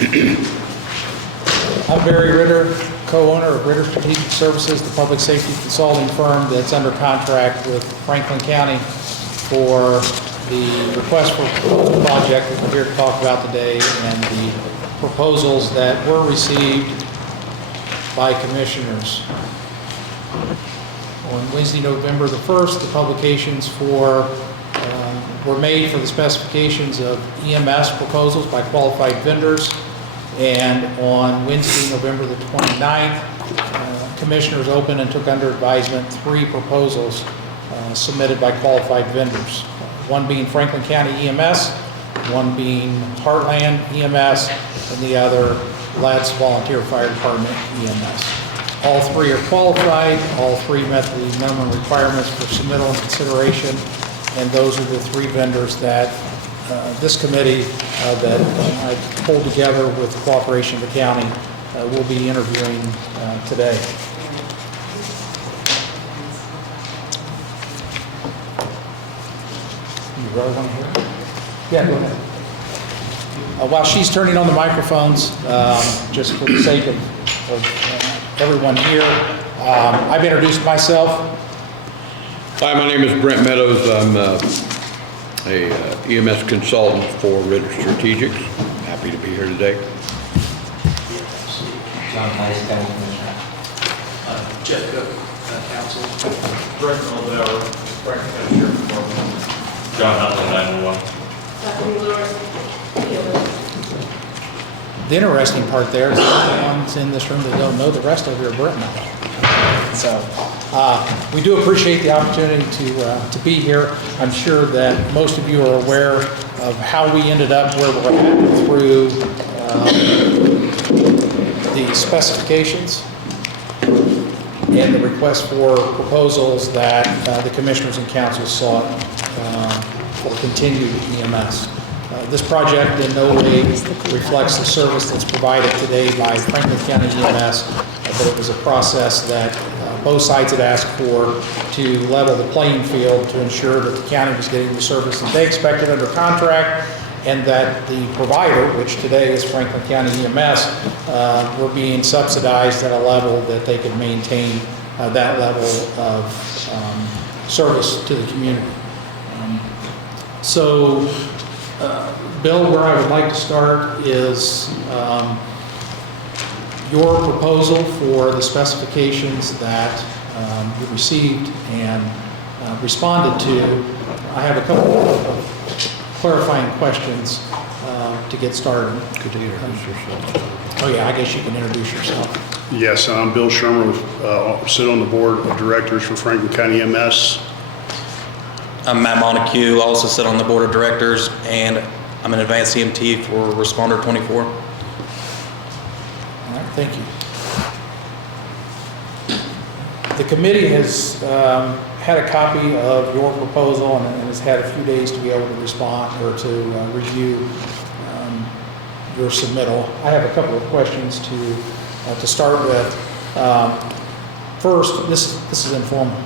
I'm Barry Ritter, co-owner of Ritter Strategic Services, the public safety consulting firm that's under contract with Franklin County for the request for proposal project that we're here to talk about today and the proposals that were received by commissioners. On Wednesday, November the 1st, the publications were made for the specifications of EMS proposals by qualified vendors. And on Wednesday, November the 29th, commissioners opened and took under advisement 3 proposals submitted by qualified vendors. One being Franklin County EMS, one being Heartland EMS, and the other Lads Volunteer Fire Department EMS. All 3 are qualified, all 3 met the minimum requirements for submittal and consideration, and those are the 3 vendors that this committee that I pulled together with cooperation of the county will be interviewing today. You really want to hear it? Yeah, go ahead. While she's turning on the microphones, just for the sake of everyone here, I've introduced myself. Hi, my name is Brent Meadows. I'm a EMS consultant for Ritter Strategics. Happy to be here today. Heis, County Commissioner. Jeff Cook, Council. Brent Mehlbauer, Franklin County Sheriff's Department. Hundley, 911. The interesting part there is the only ones in this room that don't know the rest of you are Brent now. So we do appreciate the opportunity to be here. I'm sure that most of you are aware of how we ended up where we're at through the specifications and the request for proposals that the commissioners and council sought for continued EMS. This project in no way reflects the service that's provided today by Franklin County EMS, but it was a process that both sides had asked for to level the playing field to ensure that the county was getting the service that they expected under contract, and that the provider, which today is Franklin County EMS, were being subsidized at a level that they could maintain that level of service to the community. Bill, where I would like to start is your proposal for the specifications that you received and responded to. I have a couple of clarifying questions to get started. Could you introduce yourself? Oh yeah, I guess you can introduce yourself. Yes, I'm Bill Schirmer, sit on the board of directors for Franklin County EMS. I'm Matt Montique, also sit on the board of directors, and I'm an advanced EMT for Responder 24. All right, thank you. The committee has had a copy of your proposal and has had a few days to be able to respond or to review your submittal. I have a couple of questions to start with. First, this is informal.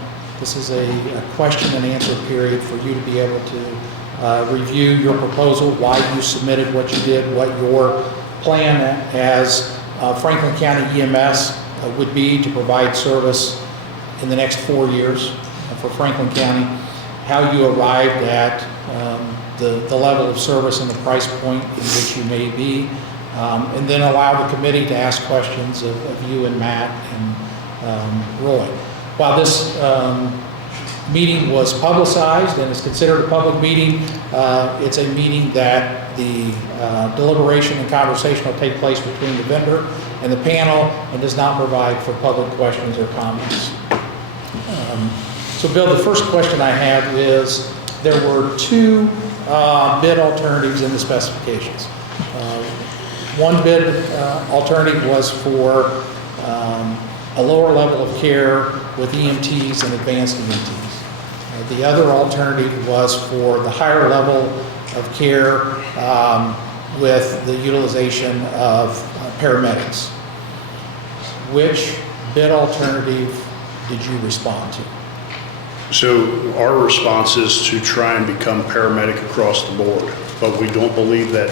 This is a question and answer period for you to be able to review your proposal, why you submitted what you did, what your plan as Franklin County EMS would be to provide service in the next 4 years for Franklin County, how you arrived at the level of service and the price point in which you may be, and then allow the committee to ask questions of you and Matt and Roy. While this meeting was publicized and is considered a public meeting, it's a meeting that the deliberation and conversation will take place between the vendor and the panel and does not provide for public questions or comments. So Bill, the first question I have is, there were 2 bid alternatives in the specifications. One bid alternative was for a lower level of care with EMTs and advanced EMTs. The other alternative was for the higher level of care with the utilization of paramedics. Which bid alternative did you respond to? So our response is to try and become paramedic across the board, but we don't believe that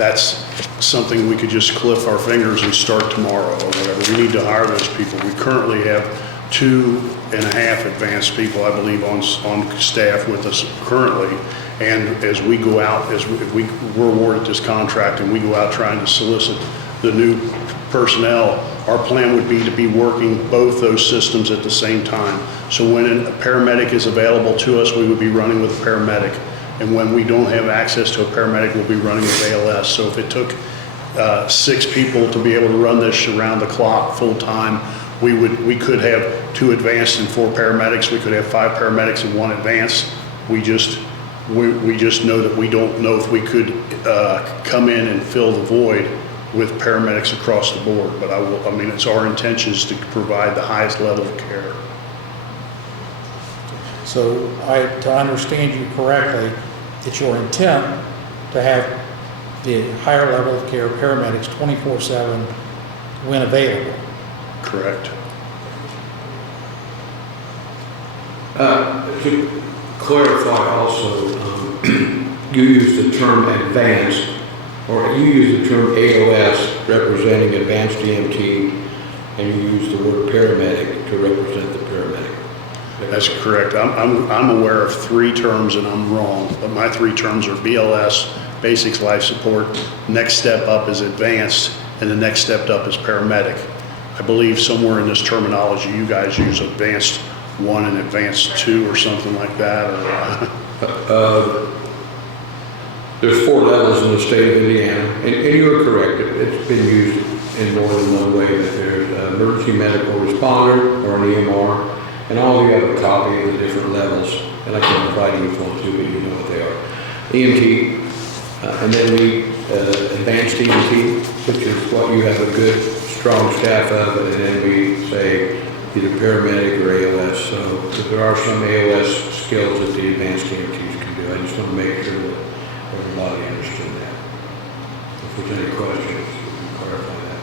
that's something we could just cliff our fingers and start tomorrow or whatever. We need to hire those people. We currently have 2.5 advanced people, I believe, on staff with us currently. And as we go out, as we're awarded this contract and we go out trying to solicit the new personnel, our plan would be to be working both those systems at the same time. So when a paramedic is available to us, we would be running with a paramedic. And when we don't have access to a paramedic, we'll be running with ALS. So if it took 6 people to be able to run this around the clock full time, we could have 2 advanced and 4 paramedics. We could have 5 paramedics and 1 advanced. We just know that we don't know if we could come in and fill the void with paramedics across the board. But I mean, it's our intentions to provide the highest level of care. So to understand you correctly, it's your intent to have the higher level of care paramedics 24/7 when available. Correct. To clarify also, you use the term advanced, or you use the term AOS representing advanced EMT, and you use the word paramedic to represent the paramedic. That's correct. I'm aware of 3 terms and I'm wrong, but my 3 terms are BLS, Basics Life Support, next step up is advanced, and the next step up is paramedic. I believe somewhere in this terminology you guys use advanced 1 and advanced 2 or something like that. Or, There's 4 levels in the state of Indiana, and you are correct. It's been used in more than one way, but there's an emergency medical responder or an EMR, and all you have a copy of the different levels, and I can provide you with one too, but you know what they are. EMT, and then we advanced EMT, which is what you have a good, strong staff of, and then we say either paramedic or ALS. So there are some ALS skills that the advanced EMTs can do. I just want to make sure that everybody understood that. If there's any questions, we can clarify that.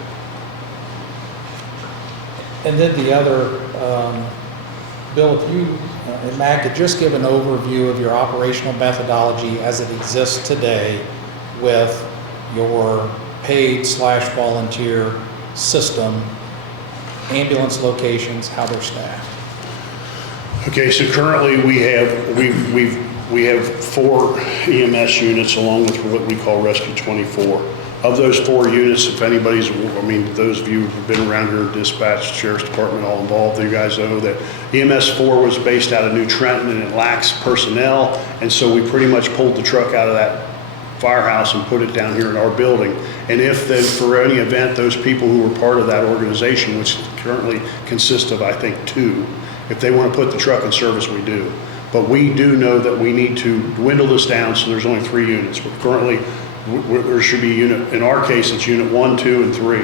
And then the other, Bill, if you and Matt could just give an overview of your operational methodology as it exists today with your paid/volunteer system, ambulance locations, how they're staffed. okay, so currently we have 4 EMS units along with what we call Rescue 24. Of those 4 units, if anybody's, I mean, those of you who've been around here, dispatch, sheriff's department, all involved, you guys know that EMS 4 was based out of New Trenton and it lacks personnel. And so we pretty much pulled the truck out of that firehouse and put it down here in our building. And if then for any event, those people who were part of that organization, which currently consists of, I think, 2, if they want to put the truck in service, we do. But we do know that we need to dwindle this down so there's only 3 units. But currently, there should be unit, in our case, it's unit 1, 2, and 3.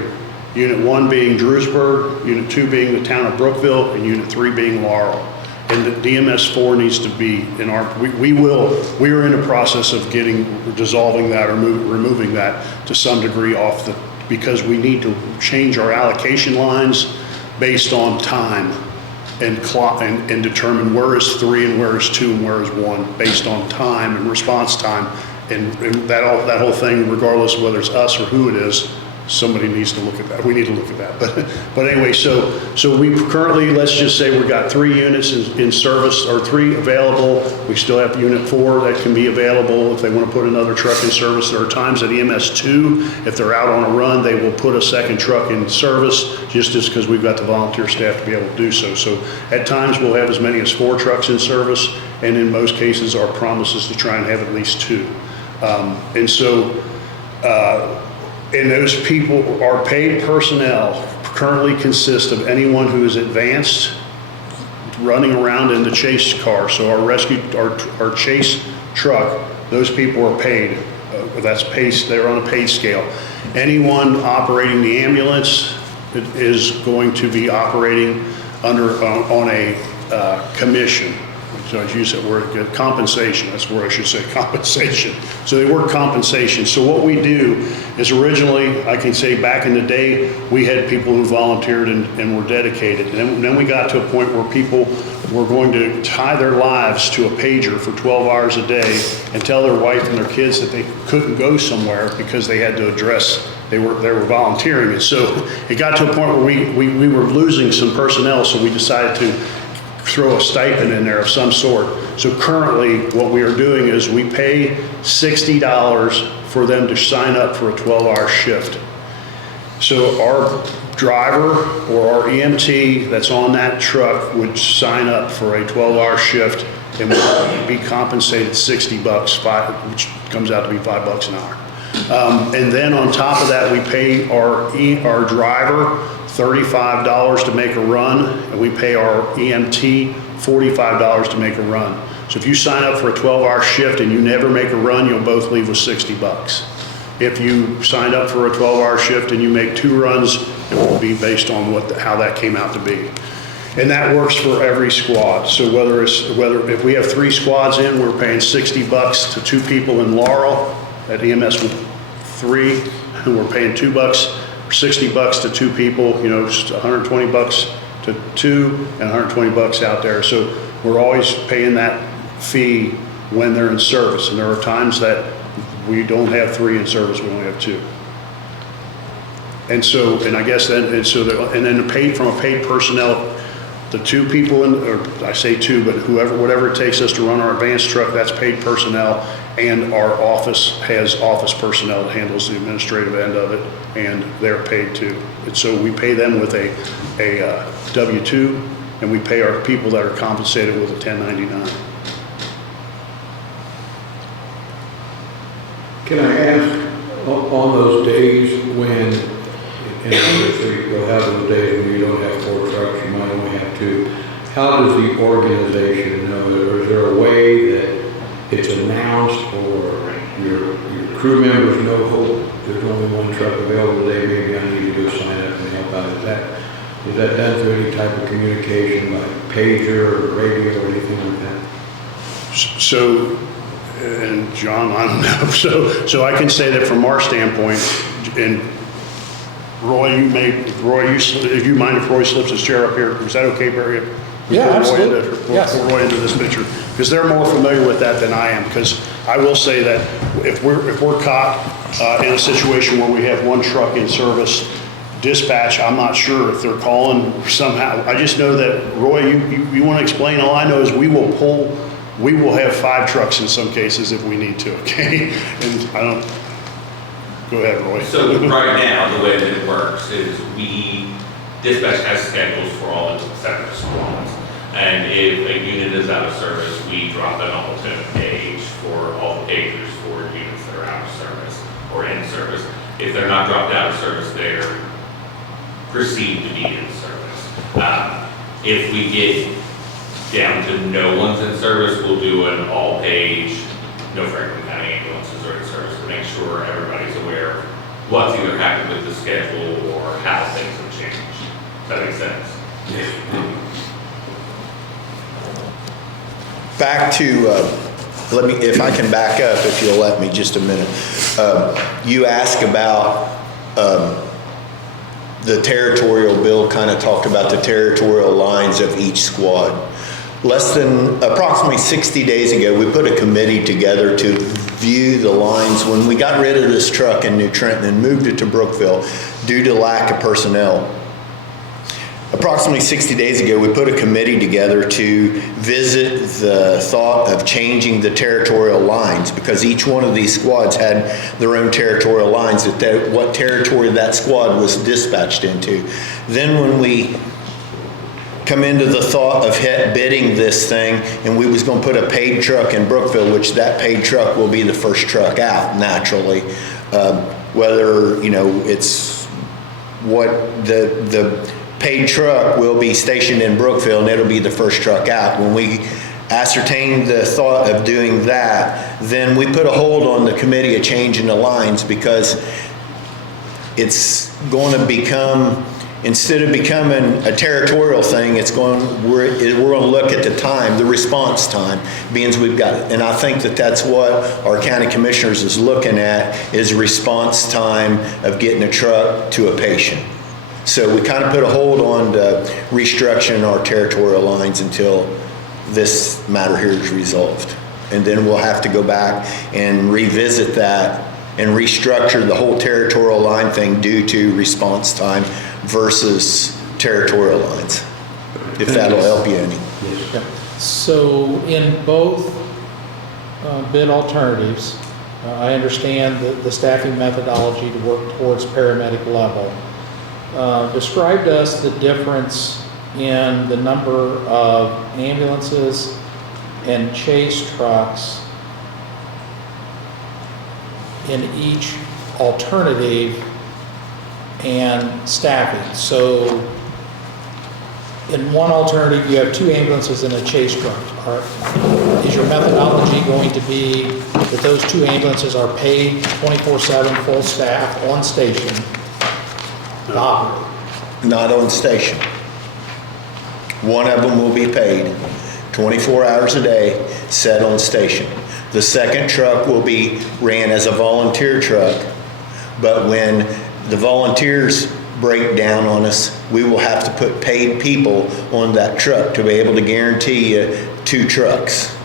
Unit 1 being Drewsburg, unit 2 being the town of Brookville, and unit 3 being Laurel. And the DMS 4 needs to be in our, we are in the process of dissolving that or removing that to some degree off the, because we need to change our allocation lines based on time and clock and determine where is 3 and where is 2 and where is 1 based on time and response time. And that whole thing, regardless of whether it's us or who it is, somebody needs to look at that. We need to look at that. But anyway, so we currently, let's just say we've got 3 units in service, or 3 available. We still have unit 4 that can be available if they want to put another truck in service. There are times at EMS 2, if they're out on a run, they will put a second truck in service just because we've got the volunteer staff to be able to do so. So at times we'll have as many as 4 trucks in service, and in most cases our promise is to try and have at least 2. And those people, our paid personnel currently consist of anyone who is advanced, running around in the chase car. So our chase truck, those people are paid. That's paid, they're on a pay scale. Anyone operating the ambulance is going to be operating on a commission. So I use that word, compensation, that's where I should say compensation. So they work compensation. So what we do is originally, I can say back in the day, we had people who volunteered and were dedicated. And then we got to a point where people were going to tie their lives to a pager for 12 hours a day and tell their wife and their kids that they couldn't go somewhere because they had to address, they were volunteering. And so it got to a point where we were losing some personnel, so we decided to throw a stipend in there of some sort. So currently, what we are doing is we pay $60 for them to sign up for a 12-hour shift. So our driver or our EMT that's on that truck would sign up for a 12-hour shift and would be compensated 60 bucks, which comes out to be $5 an hour. And then on top of that, we pay our driver $35 to make a run, and we pay our EMT $45 to make a run. So if you sign up for a 12-hour shift and you never make a run, you'll both leave with 60 bucks. If you signed up for a 12-hour shift and you make 2 runs, it will be based on how that came out to be. And that works for every squad. So if we have 3 squads in, we're paying 60 bucks to 2 people in Laurel at EMS 3, and we're paying $2 or 60 bucks to 2 people, just 120 bucks to 2 and 120 bucks out there. So we're always paying that fee when they're in service. And there are times that we don't have 3 in service, we only have 2. And so, and I guess then, and then from a paid personnel, the 2 people or I say 2, but whatever it takes us to run our advanced truck, that's paid personnel, and our office has office personnel that handles the administrative end of it, and they're paid too. And so we pay them with a W-2, and we pay our people that are compensated with a 1099. Can I ask, on those days when, and obviously you'll have those days when you don't have 4 trucks, you might only have 2, how does the organization know, or is there a way that it's announced, or your crew members know, oh, there's only 1 truck available today, maybe I need to go sign up and help out? Is that done through any type of communication, like pager or radio or anything like that? So, and John, I don't know. So I can say that from our standpoint, and Roy, if you mind if Roy slips his chair up here, is that okay, Barry? Yeah, absolutely. Yes. Roy into this picture, because they're more familiar with that than I am. Because I will say that if we're caught in a situation where we have 1 truck in service, dispatch, I'm not sure if they're calling somehow. I just know that, Roy, you want to explain? All I know is we will have 5 trucks in some cases if we need to, okay? And go ahead, Roy. So right now, the way that it works is dispatch has schedules for all of the separate squads. And if a unit is out of service, we drop an alternate page for all the pagers for units that are out of service or in service. If they're not dropped out of service, they're perceived to be in service. If we get down to no one's in service, we'll do an all-page, no Franklin County ambulances are in service to make sure everybody's aware of what's either happened with the schedule or how things have changed. Does that make sense? Yeah. Back to, if I can back up, if you'll let me just a minute. You asked about the territorial bill, kind of talked about the territorial lines of each squad. Less than approximately 60 days ago, we put a committee together to view the lines. When we got rid of this truck in New Trenton and moved it to Brookville due to lack of personnel, approximately 60 days ago, we put a committee together to visit the thought of changing the territorial lines, because each one of these squads had their own territorial lines, what territory that squad was dispatched into. Then when we come into the thought of bidding this thing, and we was going to put a paid truck in Brookville, which that paid truck will be the first truck out naturally. Whether, it's what the paid truck will be stationed in Brookville, and it'll be the first truck out. When we ascertained the thought of doing that, then we put a hold on the committee of changing the lines, because it's going to become, instead of becoming a territorial thing, we're going to look at the time, the response time, being we've got it. And I think that's what our county commissioners is looking at, is response time of getting a truck to a patient. So we kind of put a hold on restructuring our territorial lines until this matter here is resolved. And then we'll have to go back and revisit that and restructure the whole territorial line thing due to response time versus territorial lines, if that'll help you any. Yeah. So in both bid alternatives, I understand the staffing methodology to work towards paramedic level. Describe to us the difference in the number of ambulances and chase trucks in each alternative and staffing. So in one alternative, you have 2 ambulances and a chase truck. Is your methodology going to be that those 2 ambulances are paid 24/7, full staff, on station, to operate? Not on station. One of them will be paid 24 hours a day, set on station. The second truck will be ran as a volunteer truck, but when the volunteers break down on us, we will have to put paid people on that truck to be able to guarantee you 2 trucks.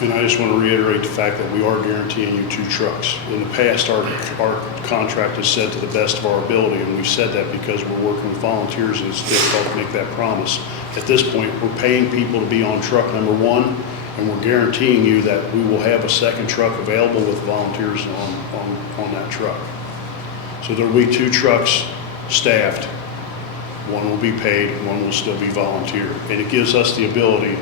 And I just want to reiterate the fact that we are guaranteeing you 2 trucks. In the past, our contract is said to the best of our ability, and we've said that because we're working with volunteers and it's difficult to make that promise. At this point, we're paying people to be on truck number 1, and we're guaranteeing you that we will have a second truck available with volunteers on that truck. So there will be 2 trucks staffed. One will be paid, one will still be volunteer. And it gives us the ability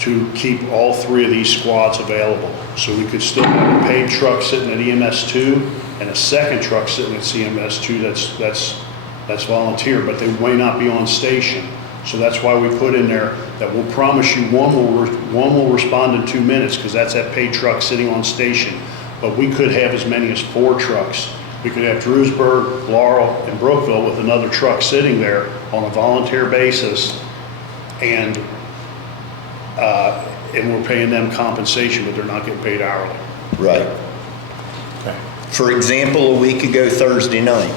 to keep all 3 of these squads available. So we could still have a paid truck sitting at EMS 2 and a second truck sitting at CMS 2 that's volunteer, but they may not be on station. So that's why we put in there that we'll promise you one will respond in 2 minutes, because that's that paid truck sitting on station. But we could have as many as 4 trucks. We could have Drewsburg, Laurel, and Brookville with another truck sitting there on a volunteer basis, and we're paying them compensation, but they're not getting paid hourly. Right. Okay. For example, a week ago Thursday night,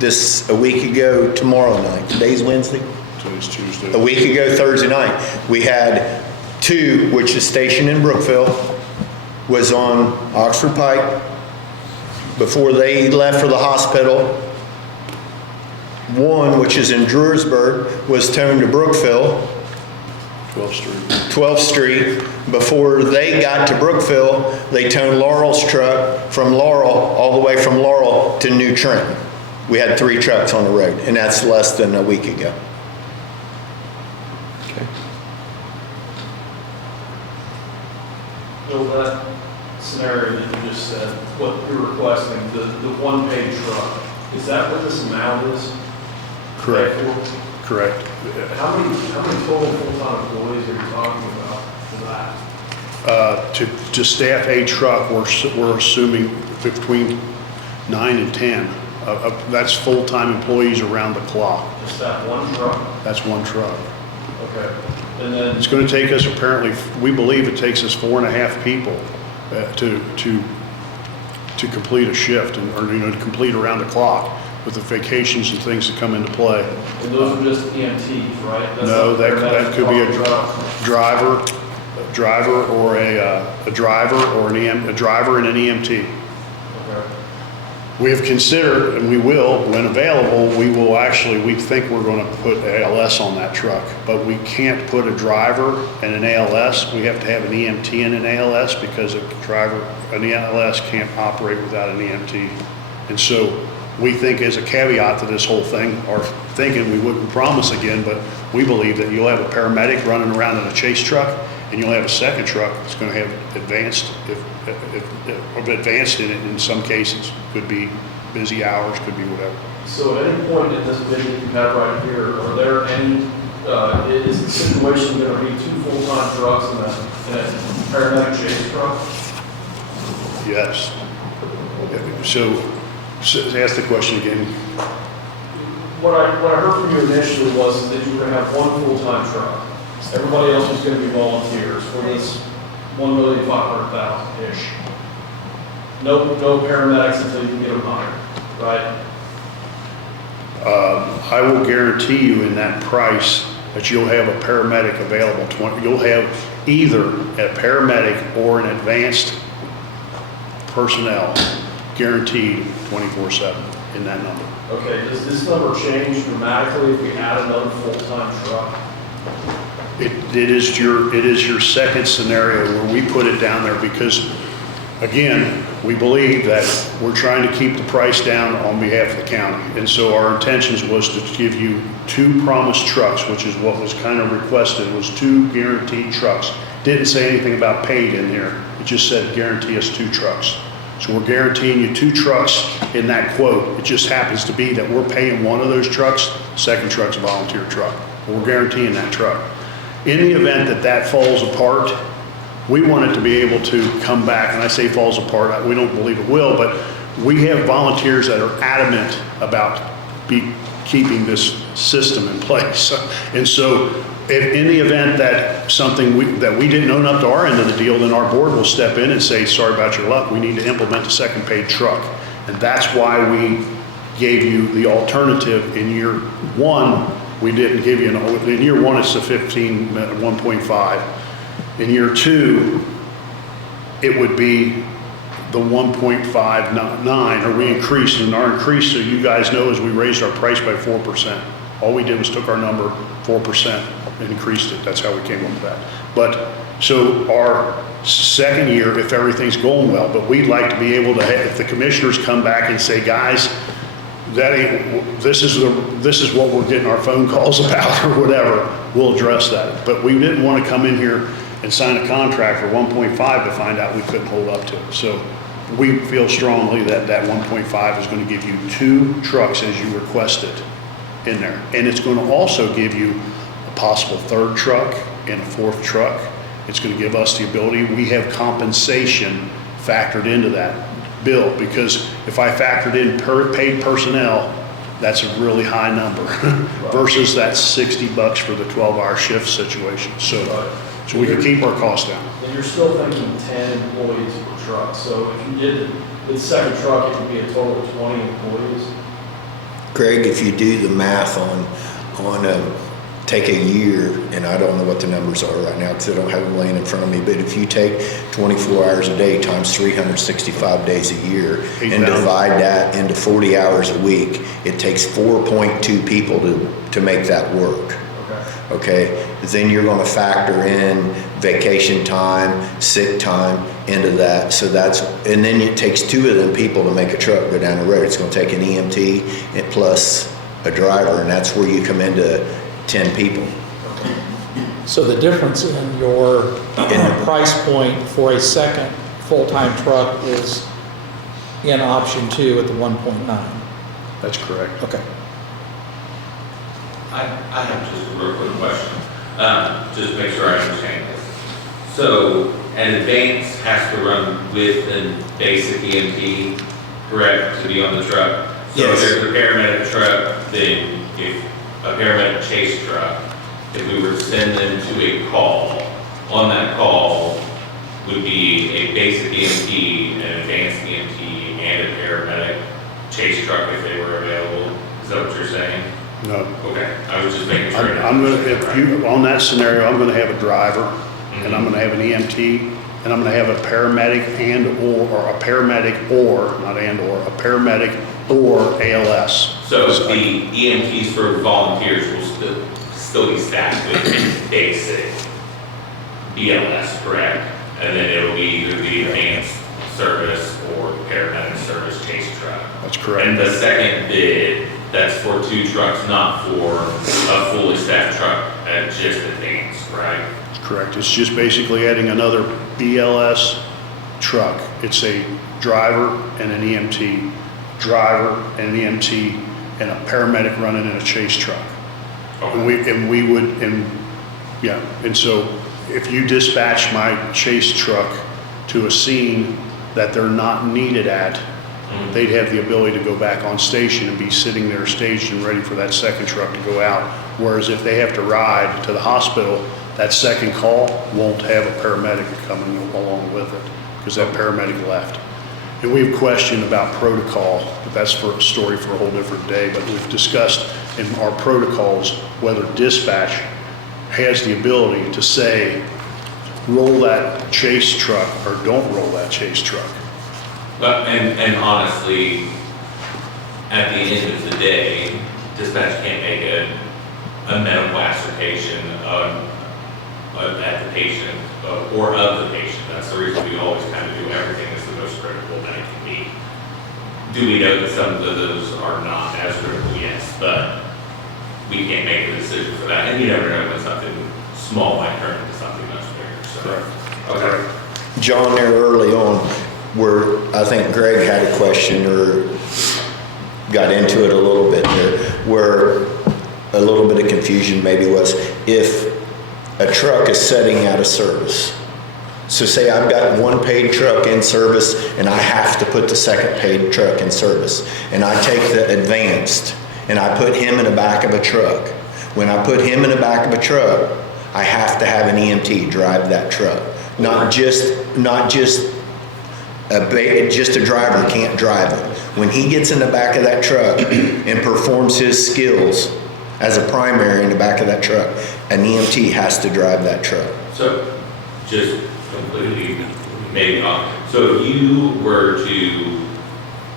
a week ago tomorrow night, today's Wednesday? Today's Tuesday. A week ago Thursday night, we had 2, which is stationed in Brookville, was on Oxford Pike. Before they left for the hospital, 1, which is in Drewsburg, was towed to Brookville, 12th Street. Before they got to Brookville, they towed Laurel's truck from Laurel, all the way from Laurel to New Trenton. We had 3 trucks on the road, and that's less than a week ago. Bill, that scenario that you just said, what you're requesting, the 1 paid truck, is that what this amount is? Correct. Correct. How many total full-time employees are you talking about for that? To staff a truck, we're assuming between 9 and 10. That's full-time employees around the clock. Just that 1 truck? That's 1 truck. Okay. And then, It's going to take us, apparently, we believe it takes us 4.5 people to complete a shift, or to complete around the clock with the vacations and things that come into play. and those are just EMTs, right? That's No, not that paramedics could be a truck. driver or a driver and an EMT. Okay. We have considered, and we will, when available, we think we're going to put ALS on that truck, but we can't put a driver and an ALS. We have to have an EMT and an ALS, because an ALS can't operate without an EMT. And so we think, as a caveat to this whole thing, or thinking, we wouldn't promise again, but we believe that you'll have a paramedic running around in a chase truck, and you'll have a second truck that's going to have advanced in it in some cases. Could be busy hours, could be whatever. So at any point in this video you have right here, are there any, is the situation going to be 2 full-time trucks and a paramedic chase truck? Yes. So ask the question again. What I heard from you initially was that you were going to have 1 full-time truck. Everybody else was going to be volunteers for this 1,500,000-ish. No paramedics until you can get them hired, right? I will guarantee you in that price that you'll have a paramedic available. You'll have either a paramedic or an advanced personnel guaranteed 24/7 in that number. Okay, does this number change dramatically if we add another full-time truck? It is your second scenario where we put it down there because, again, we believe that we're trying to keep the price down on behalf of the county. And so our intentions was to give you 2 promised trucks, which is what was kind of requested, was 2 guaranteed trucks. Didn't say anything about paid in here. It just said guarantee us 2 trucks. So we're guaranteeing you 2 trucks in that quote. It just happens to be that we're paying one of those trucks, second truck's a volunteer truck. We're guaranteeing that truck. In the event that that falls apart, we want it to be able to come back, and I say falls apart, we don't believe it will, but we have volunteers that are adamant about keeping this system in place. And so if in the event that something that we didn't own up to our end of the deal, then our board will step in and say, sorry about your luck, we need to implement a second paid truck. And that's why we gave you the alternative in year 1. We didn't give you in year 1, it's the 1.5. In year 2, it would be the 1.59, or we increased, and our increase, so you guys know, is we raised our price by 4%. All we did was took our number 4% and increased it. That's how we came up with that. But, so our second year, if everything's going well, but we'd like to be able to, if the commissioners come back and say, guys, this is what we're getting our phone calls about or whatever, we'll address that. But we didn't want to come in here and sign a contract for 1.5 to find out we couldn't hold up to it. So we feel strongly that that 1.5 is going to give you 2 trucks as you requested in there. And it's going to also give you a possible 3rd truck and a 4th truck. It's going to give us the ability, we have compensation factored into that bill, because if I factored in paid personnel, that's a really high number versus that $60 for the 12-hour shift situation. So we can keep our costs down. And you're still thinking 10 employees per truck. So if you did the second truck, it would be a total of 20 employees. Greg, if you do the math on take a year, and I don't know what the numbers are right now because I don't have them laying in front of me, but if you take 24 hours a day times 365 days a year and divide that into 40 hours a week, it takes 4.2 people to make that work. Okay, then you're going to factor in vacation time, sick time into that. So and then it takes 2 of them people to make a truck go down the road. It's going to take an EMT and plus a driver, and that's where you come into 10 people. So the difference in your price point for a second full-time truck is in option 2 at the 1.9. That's correct. Okay. I have just a real quick question, just to make sure I understand this. So an advance has to run with a basic EMT, correct, to be on the truck? So Yes. if there's a paramedic truck, then if a paramedic chase truck, if we were to send them to a call, on that call would be a basic EMT, an advanced EMT, and a paramedic chase truck if they were available. Is that what you're saying? No. Okay, I was just making sure. I'm going to, if you, on that scenario, I'm going to have a driver, and I'm going to have an EMT, and I'm going to have a paramedic or a paramedic or, not and or, a paramedic or ALS. So the EMTs for volunteers will still be staffed with basic BLS, correct? And then it'll be either the advanced service or paramedic service chase truck. That's correct. And the second bid, that's for 2 trucks, not for a fully staffed truck at just advanced, right? That's correct. It's just basically adding another BLS truck. It's a driver and an EMT, driver and an EMT, and a paramedic running in a chase truck. Okay. And so if you dispatch my chase truck to a scene that they're not needed at, they'd have the ability to go back on station and be sitting there staged and ready for that second truck to go out. Whereas if they have to ride to the hospital, that second call won't have a paramedic coming along with it because that paramedic left. And we've questioned about protocol, but that's for a story for a whole different day. But we've discussed in our protocols whether dispatch has the ability to say, roll that chase truck or don't roll that chase truck. But, and honestly, at the end of the day, dispatch can't make a medical assertion at the patient or of the patient. That's the reason we always kind of do everything as the most critical that it can be. Do we know that some of those are not as critical? Yes, but we can't make a decision for that. And you never know when something small might turn into something much bigger. So, okay. John, there early on, where I think Greg had a question or got into it a little bit there, where a little bit of confusion maybe was if a truck is setting out of service. So say I've got one paid truck in service and I have to put the second paid truck in service. And I take the advanced and I put him in the back of a truck. When I put him in the back of a truck, I have to have an EMT drive that truck. Not just a driver can't drive it. When he gets in the back of that truck and performs his skills as a primary in the back of that truck, an EMT has to drive that truck. So, just completely maybe off. So if you were to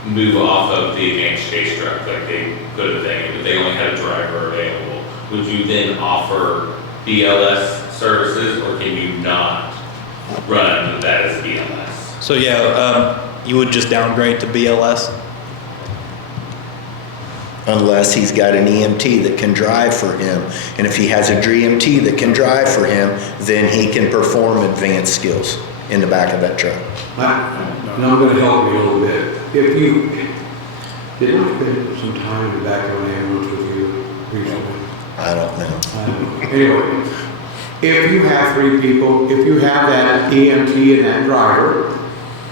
move off of the advanced chase truck, like they put a thing, but they only had a driver available, would you then offer BLS services, or can you not run that as BLS? So yeah, you would just downgrade to BLS? Unless he's got an EMT that can drive for him. And if he has a EMT that can drive for him, then he can perform advanced skills in the back of that truck. And I'm gonna help you a little bit. If you, did I spend some time in the back of an ambulance with you recently? I don't know. Anyway, if you have 3 people, if you have that EMT and that driver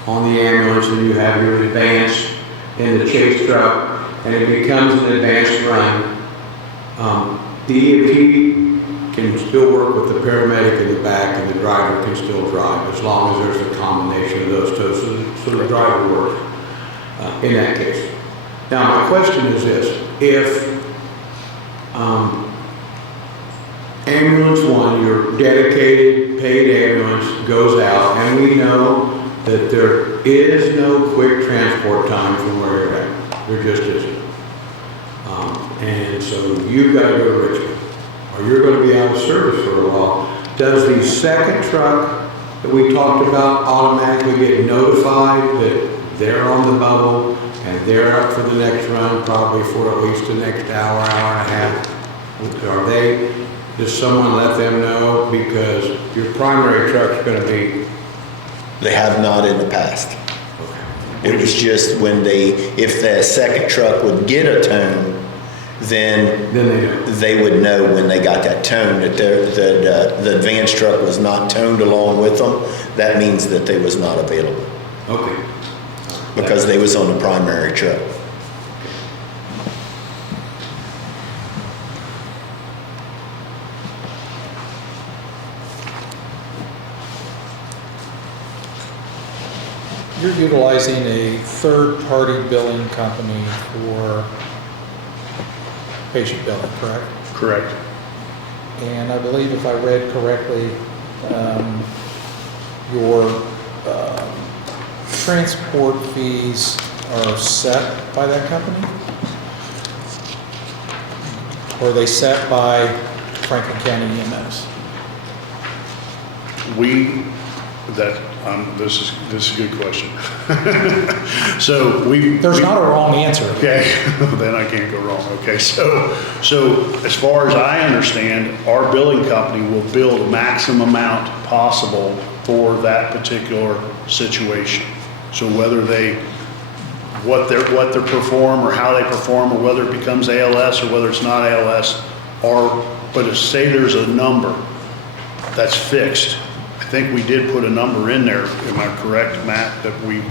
on the ambulance and you have your advanced in the chase truck, and it becomes an advanced run, the EMT can still work with the paramedic in the back and the driver can still drive as long as there's a combination of those two, so the driver works in that case. Now my question is this, if ambulance 1, your dedicated paid ambulance goes out and we know that there is no quick transport time from where you're at. There just isn't. And so you've got to go to Richmond, or you're going to be out of service for a while. Does the second truck that we talked about automatically get notified that they're on the bubble and they're up for the next run, probably for at least the next hour, hour and a half? Are they, does someone let them know? Because your primary truck's going to be... They have not in the past. It was just when if the second truck would get a tone, then they would know when they got that tone that the advanced truck was not toned along with them. That means that they was not available. Okay. Because they was on the primary truck. You're utilizing a third-party billing company for patient billing, correct? Correct. And I believe if I read correctly, your transport fees are set by that company? Or are they set by Franklin County EMS? This is a good question. So There's not a wrong answer. Okay, then I can't go wrong. Okay, so as far as I understand, our billing company will bill the maximum amount possible for that particular situation. So whether what they perform or how they perform, or whether it becomes ALS or whether it's not ALS, but if say there's a number that's fixed. I think we did put a number in there, am I correct, Matt, that we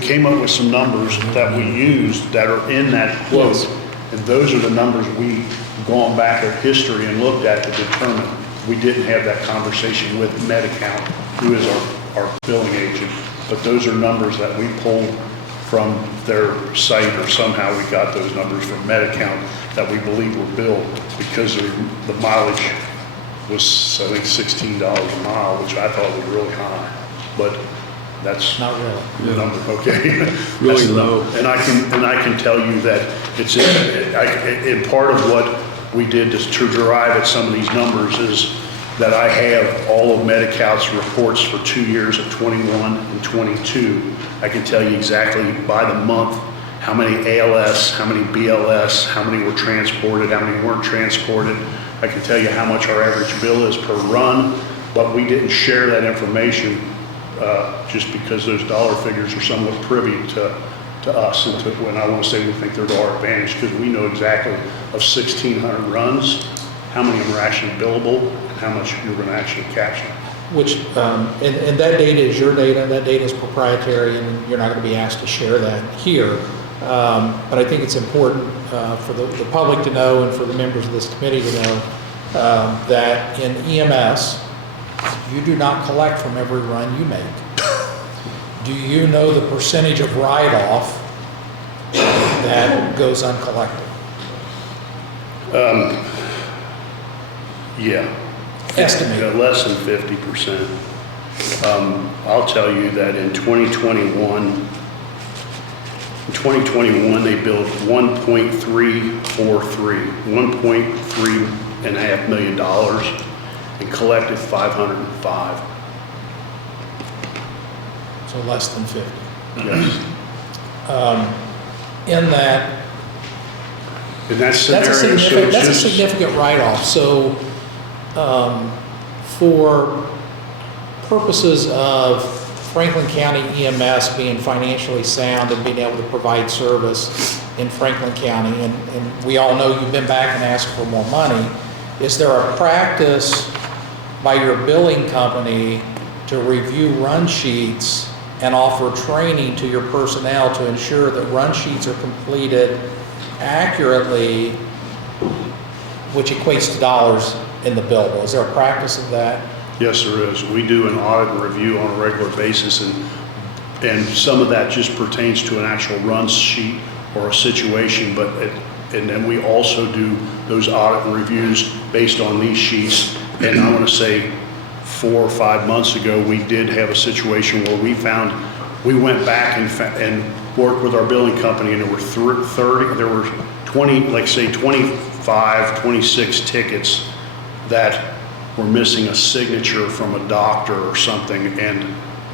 came up with some numbers that we used that are in that quote. Yes. And those are the numbers we've gone back at history and looked at to determine. We didn't have that conversation with MediCount, who is our billing agent, but those are numbers that we pulled from their site, or somehow we got those numbers from MediCount that we believe were billed because of the mileage was, I think, $16 a mile, which I thought was really high, but that's Not really. the number, okay? Really That's the low. number. And I can tell you that it's, and part of what we did to derive at some of these numbers is that I have all of Medi-Cal's reports for 2 years of 21 and 22. I can tell you exactly by the month how many ALS, how many BLS, how many were transported, how many weren't transported. I can tell you how much our average bill is per run, but we didn't share that information just because those dollar figures are somewhat privy to us and to, when I want to say we think they're to our advantage, because we know exactly of 1,600 runs, how many of them are actually billable and how much you're going to actually capture. Which, and that data is your data, that data is proprietary, and you're not going to be asked to share that here. But I think it's important for the public to know and for the members of this committee to know that in EMS, you do not collect from every run you make. Do you know the percentage of write-off that goes uncollected? Yeah. Estimate. Yeah, less than 50%. I'll tell you that in 2021, they billed $1.3 million and collected 505. So less than 50. Yes. In that, In that that's scenario, a so significant, that's a just- significant write-off. So for purposes of Franklin County EMS being financially sound and being able to provide service in Franklin County, and we all know you've been back and asked for more money, is there a practice by your billing company to review run sheets and offer training to your personnel to ensure that run sheets are completed accurately, which equates to dollars in the bill? Is there a practice of that? Yes, there is. We do an audit and review on a regular basis, and some of that just pertains to an actual run sheet or a situation, and then we also do those audit and reviews based on these sheets. And I want to say 4 or 5 months ago, we did have a situation where we went back and worked with our billing company, and there were 25, 26 tickets that were missing a signature from a doctor or something, and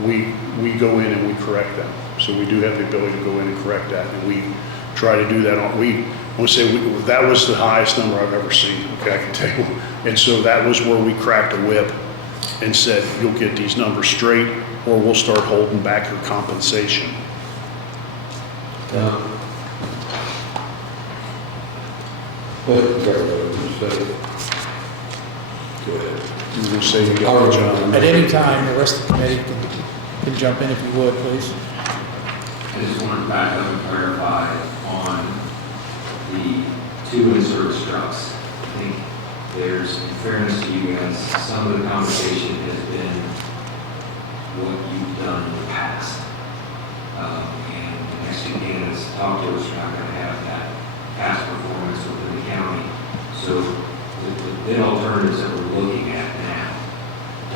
we go in and we correct them. So we do have the ability to go in and correct that, and we try to do that I want to say that was the highest number I've ever seen, okay, I can tell you. And so that was where we cracked a whip and said, you'll get these numbers straight, or we'll start holding back your compensation. But, Go ahead. You were going to say you got the job. At any time, the rest of the committee can jump in if you would, please. I just want to back up and clarify on the 2 in-service trucks. I think there's, in fairness to you guys, some of the conversation has been what you've done in the past. And the next few candidates talk to us, you're not going to have that past performance within the county. So the bid alternatives that we're looking at now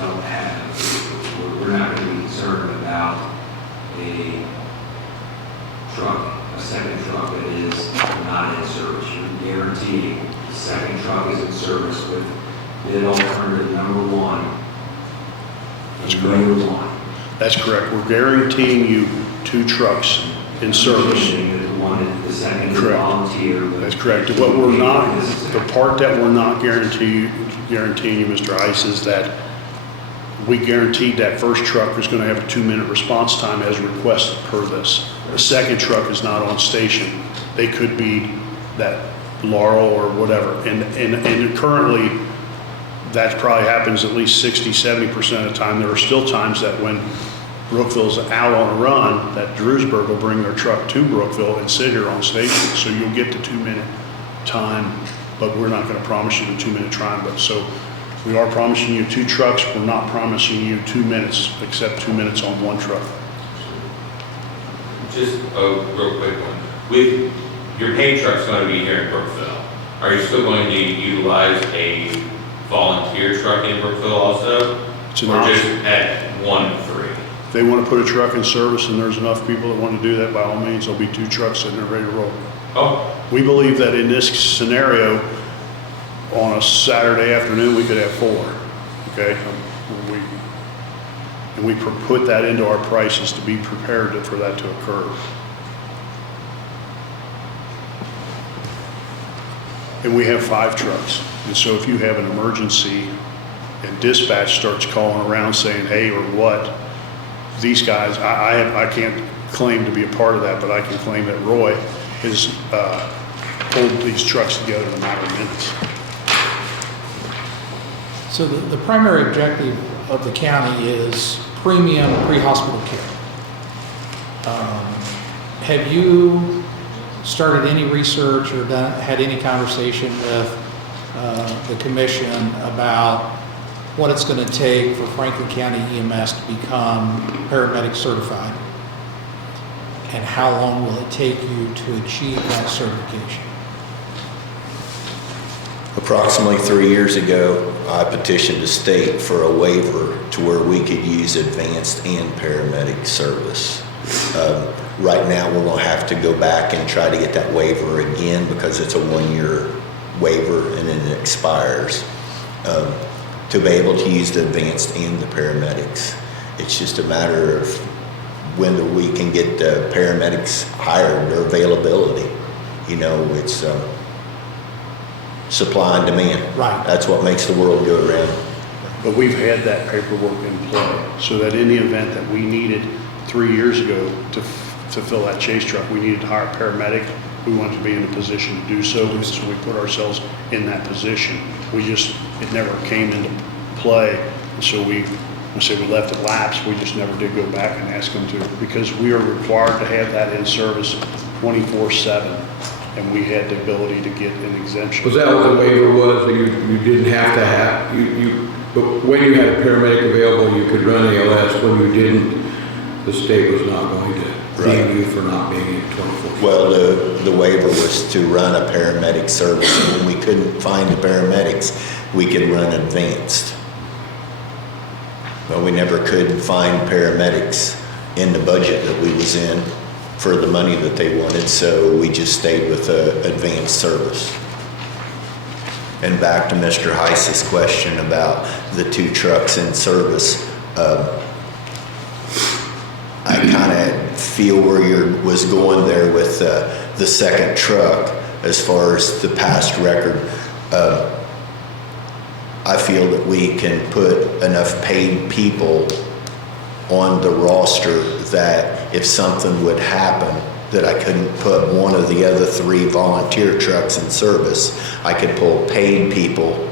don't have, we're not going to be concerned about a truck, a second truck that is not in service. You're guaranteeing the second truck is in service with bid alternative number 1. That's Number correct. 1. That's correct. We're guaranteeing you 2 trucks in service. The second is Correct. volunteer. but- That's correct. What we're not, the part that we're not guaranteeing you, Mr. Heis, is that we guaranteed that first truck was going to have a 2-minute response time as requested per this. The second truck is not on station. They could be that Laurel or whatever. And currently, that probably happens at least 60-70% of the time. There are still times that when Brookville's out on a run, that Drewsburg will bring their truck to Brookville and sit here on station. So you'll get the 2-minute time, but we're not going to promise you the 2-minute time. But so we are promising you 2 trucks. We're not promising you 2 minutes, except 2 minutes on 1 truck. Just a real quick one. With your paint truck's going to be here in Brookville, are you still going to utilize a volunteer truck in Brookville also? It's an Or just option. at 1 and 3? If they want to put a truck in service and there's enough people that want to do that, by all means, there'll be 2 trucks sitting there ready to roll. Oh, We believe that in this scenario, on a Saturday afternoon, we could have 4, okay? And we put that into our prices to be prepared for that to occur. And we have 5 trucks. And so if you have an emergency and dispatch starts calling around saying, hey, or what, these guys, I can't claim to be a part of that, but I can claim that Roy has pulled these trucks together in a matter of minutes. So the primary objective of the county is premium pre-hospital care. Have you started any research or had any conversation with the commission about what it's going to take for Franklin County EMS to become paramedic certified? And how long will it take you to achieve that certification? Approximately 3 years ago, I petitioned the state for a waiver to where we could use advanced and paramedic service. Right now, we're going to have to go back and try to get that waiver again because it's a 1-year waiver and then it expires. To be able to use the advanced and the paramedics. It's just a matter of when we can get the paramedics hired, their availability. You know, it's supply and demand. Right. That's what makes the world go around. But we've had that paperwork in play, so that in the event that we needed 3 years ago to fill that chase truck, we needed to hire a paramedic, we wanted to be in a position to do so, and so we put ourselves in that position. It never came into play, and so we left it lapse, we just never did go back and ask them to, because we are required to have that in service 24/7, and we had the ability to get an exemption. Was that what the waiver was, that you didn't have to have, but when you had a paramedic available, you could run ALS, when you didn't, the state was not going to blame you for not being in 24/7? Well, the waiver was to run a paramedic service, and when we couldn't find the paramedics, we could run advanced. But we never could find paramedics in the budget that we was in for the money that they wanted, so we just stayed with advanced service. And back to Mr. Heis's question about the 2 trucks in service, I kind of feel where you was going there with the second truck as far as the past record. I feel that we can put enough paid people on the roster that if something would happen, that I couldn't put one of the other 3 volunteer trucks in service, I could pull paid people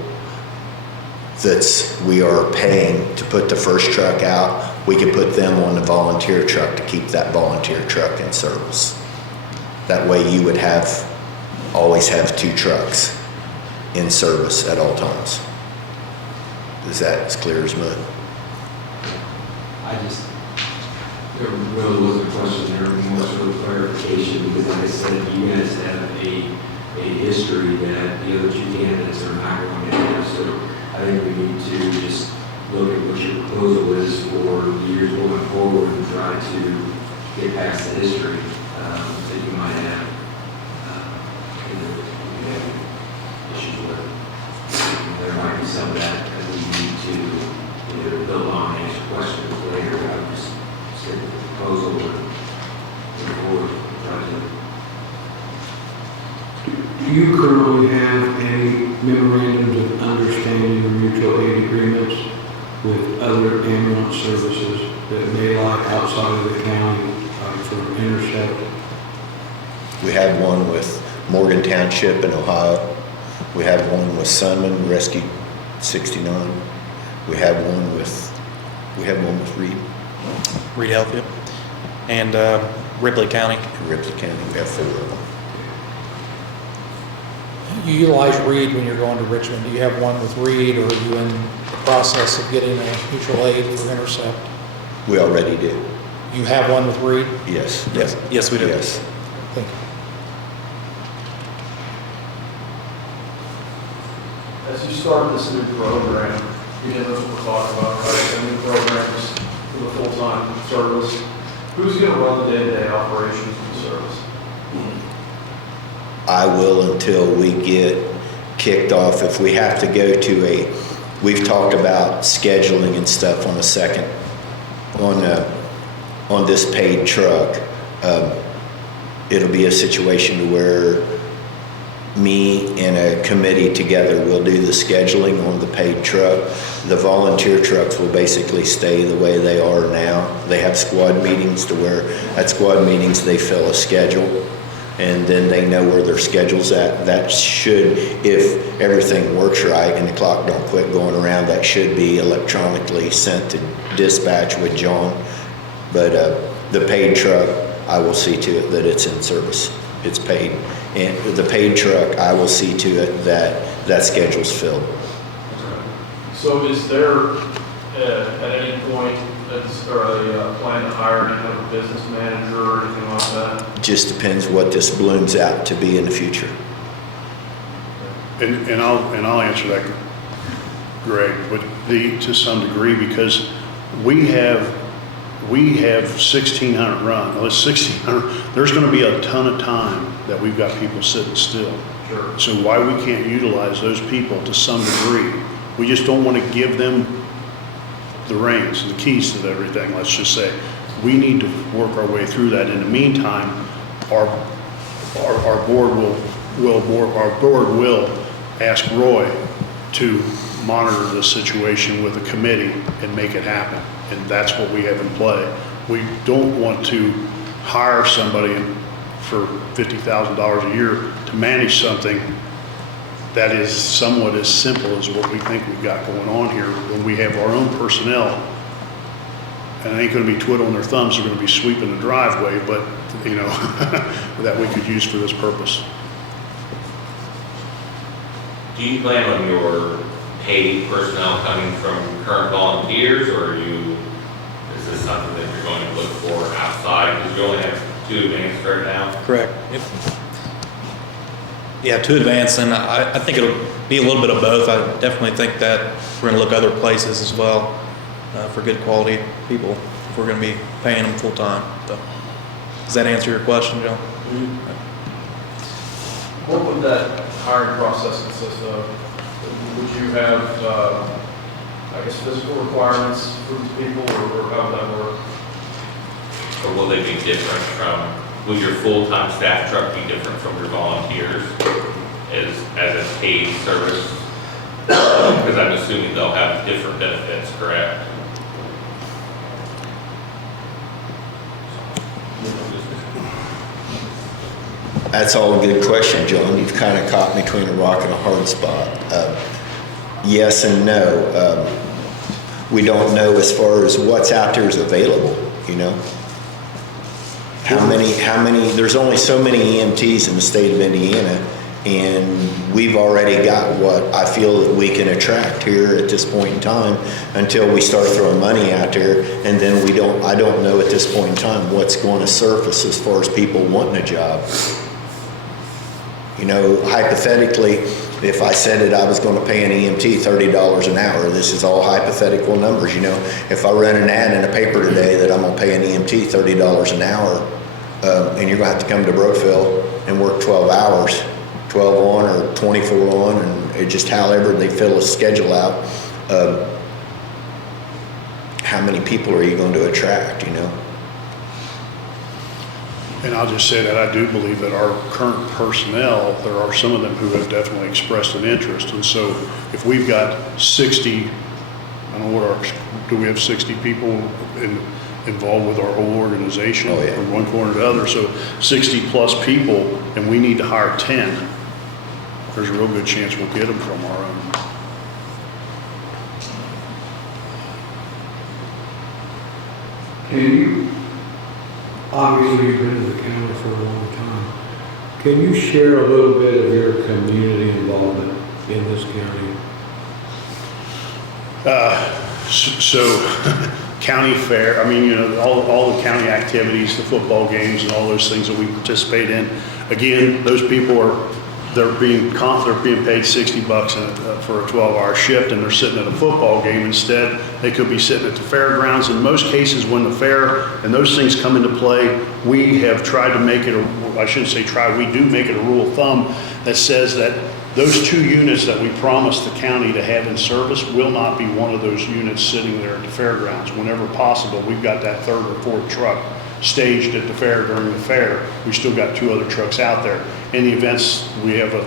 we are paying to put the first truck out. We could put them on the volunteer truck to keep that volunteer truck in service. That way you would always have 2 trucks in service at all times. Is that as clear as mud? There really wasn't a question there, more sort of clarification, because like I said, you guys have a history that the other 2 candidates are not going to have, so I think we need to just look at what your proposal is for the years going forward and try to get past the history that you might have, issues with. There might be some that we need to either build on and answer questions later. I would just stick with the proposal and move forward and try to. Do you currently have any memorandums of understanding or mutual aid agreements with other ambulance services that may lie outside of the county for intercept? We have one with Morgan Township in Ohio. We have one with Sunman Rescue 69. We have one with Reed. Reed Health, yep. And Ripley County. In Ripley County, we have 4 of them. You utilize Reed when you're going to Richmond. Do you have one with Reed, or are you in the process of getting a mutual aid for intercept? We already do. You have one with Reed? Yes. Yes, we do. Yes. Thank you. As you start this new program, you know, that's what we're talking about, right? A new program is for the full-time service. Who's going to run the day-to-day operations of the service? I will until we get kicked off. If we have to go to we've talked about scheduling and stuff on on this paid truck. It'll be a situation to where me and a committee together will do the scheduling on the paid truck. The volunteer trucks will basically stay the way they are now. They have squad meetings to where at squad meetings they fill a schedule and then they know where their schedule's at. That should, if everything works right and the clock don't quit going around, that should be electronically sent to dispatch with John. But the paid truck, I will see to it that it's in service. It's paid. And the paid truck, I will see to it that that schedule's filled. So is there, at any point, a plan to hire any kind of business manager or anything like that? Just depends what this blooms out to be in the future. And I'll answer that, Greg, but to some degree, because we have 1,600 run. Well, it's 1,600. There's going to be a ton of time that we've got people sitting still. Sure. So why we can't utilize those people to some degree? We just don't want to give them the reins, the keys to everything. Let's just say we need to work our way through that. In the meantime, our board will ask Roy to monitor the situation with a committee and make it happen. And that's what we have in play. We don't want to hire somebody for $50,000 a year to manage something that is somewhat as simple as what we think we've got going on here when we have our own personnel. And they ain't going to be twiddling their thumbs, they're going to be sweeping the driveway, but, you know, that we could use for this purpose. Do you plan on your paid personnel coming from current volunteers, or is this something that you're going to look for outside? Because you only have 2 advanced right now. Correct. Yep. Yeah, to advance, and I think it'll be a little bit of both. I definitely think that we're going to look other places as well for good quality people if we're going to be paying them full time. So, does that answer your question, Joe? Mm-hmm. What would that hiring process consist of? Would you have, I guess, physical requirements for these people, or how would that work? Or will they be different from, will your full-time staff truck be different from your volunteers as a paid service? Because I'm assuming they'll have different benefits, correct? That's all a good question, John. You've kind of caught me between a rock and a hard spot. Yes and no. We don't know as far as what's out there is available, you know. How many, there's only so many EMTs in the state of Indiana, and we've already got what I feel that we can attract here at this point in time until we start throwing money out there, and then I don't know at this point in time what's going to surface as far as people wanting a job. You know, hypothetically, if I said that I was going to pay an EMT $30 an hour, this is all hypothetical numbers, you know. If I run an ad in a paper today that I'm going to pay an EMT $30 an hour, and you're going to have to come to Brookville and work 12 hours, 12 on or 24 on, and it just however they fill a schedule out, how many people are you going to attract, you know? And I'll just say that I do believe that our current personnel, there are some of them who have definitely expressed an interest. And so if we've got 60, I don't know do we have 60 people involved with our whole organization? Oh, yeah. From one corner to the other, so 60 plus people, and we need to hire 10. There's a real good chance we'll get them from our own. Can you, obviously you've been in the county for a long time, can you share a little bit of your community involvement in this county? So county fair, I mean, you know, all the county activities, the football games and all those things that we participate in. Again, those people are they're being paid $60 for a 12-hour shift, and they're sitting at a football game instead. They could be sitting at the fairgrounds. In most cases, when the fair and those things come into play, we have tried to make it, I shouldn't say try, we do make it a rule of thumb that says that those 2 units that we promised the county to have in service will not be one of those units sitting there at the fairgrounds. Whenever possible, we've got that 3rd or 4th truck staged at the fair during the fair. We still got 2 other trucks out there. In the events we have a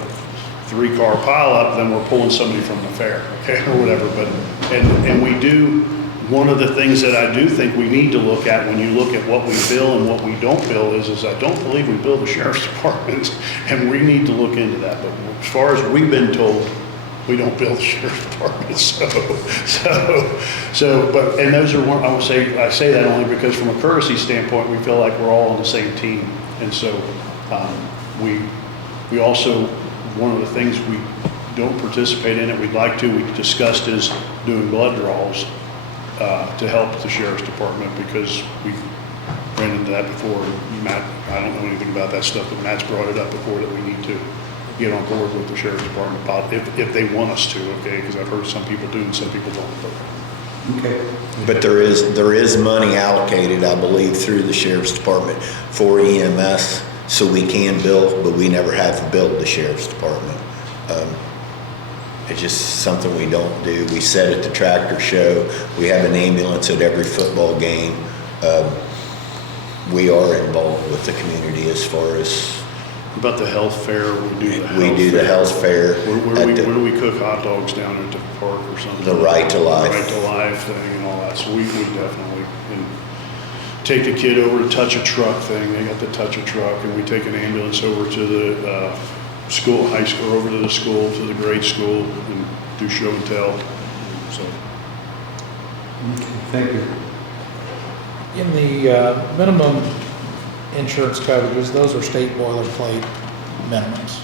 3-car pileup, then we're pulling somebody from the fair, okay, or whatever. But and we do, one of the things that I do think we need to look at when you look at what we bill and what we don't bill is I don't believe we bill the sheriff's department, and we need to look into that. But as far as we've been told, we don't bill the sheriff's department. But those are one, I say that only because from a courtesy standpoint, we feel like we're all on the same team. And so we also, one of the things we don't participate in it, we'd like to, we discussed is doing blood draws to help the sheriff's department, because we've ran into that before. Matt, I don't know anything about that stuff, but Matt's brought it up before that we need to get on board with the sheriff's department if they want us to, okay? Because I've heard some people do and some people don't. Okay. But there is money allocated, I believe, through the sheriff's department for EMS, so we can bill, but we never have billed the sheriff's department. It's just something we don't do. We set at the tractor show. We have an ambulance at every football game. We are involved with the community as far as. About the health fair, We do the health fair. Where do we cook hot dogs down at the park or something? The Right to Life. Right to Life thing and all that. So we definitely, and take the kid over to Touch a Truck thing. They got the Touch a Truck, and we take an ambulance over to the school, high school, over to the school, to the grade school, and do show and tell. So. Thank you. In the minimum insurance coverages, those are state boilerplate minimums.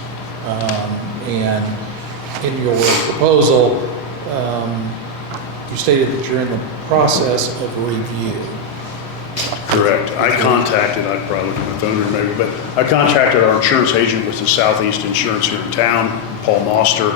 And in your proposal, you stated that you're in the process of review. Correct. I probably do my phone or maybe, but I contacted our insurance agent with the Southeast Insurance here in town, Paul Moster.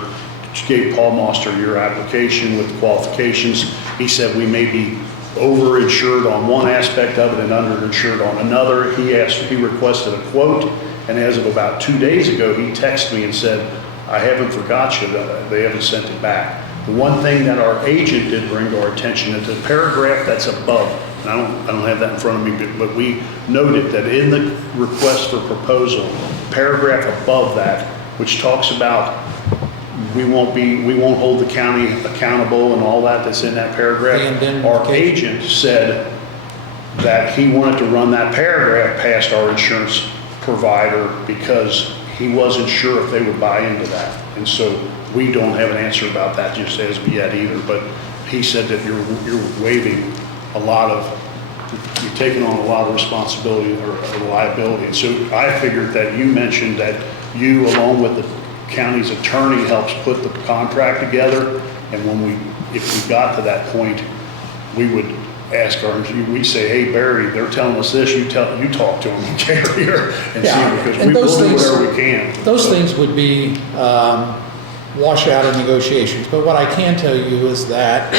She gave Paul Moster your application with the qualifications. He said we may be overinsured on one aspect of it and underinsured on another. He requested a quote, and as of about 2 days ago, he texted me and said, I haven't forgot you, they haven't sent it back. The one thing that our agent did bring to our attention is the paragraph that's above, and I don't have that in front of me, but we noted that in the request for proposal, paragraph above that, which talks about we won't hold the county accountable and all that's in that paragraph. Our agent said that he wanted to run that paragraph past our insurance provider because he wasn't sure if they would buy into that. And so we don't have an answer about that just as of yet either. But he said that you're waiving you're taking on a lot of responsibility or liability. And so I figured that you mentioned that you, along with the county's attorney, helps put the contract together, and if we got to that point, we would ask we'd say, hey Barry, they're telling us this, you talk to them, the carrier, and see, because we'll do whatever we can. Those things would be wash out in negotiations, but what I can tell you is that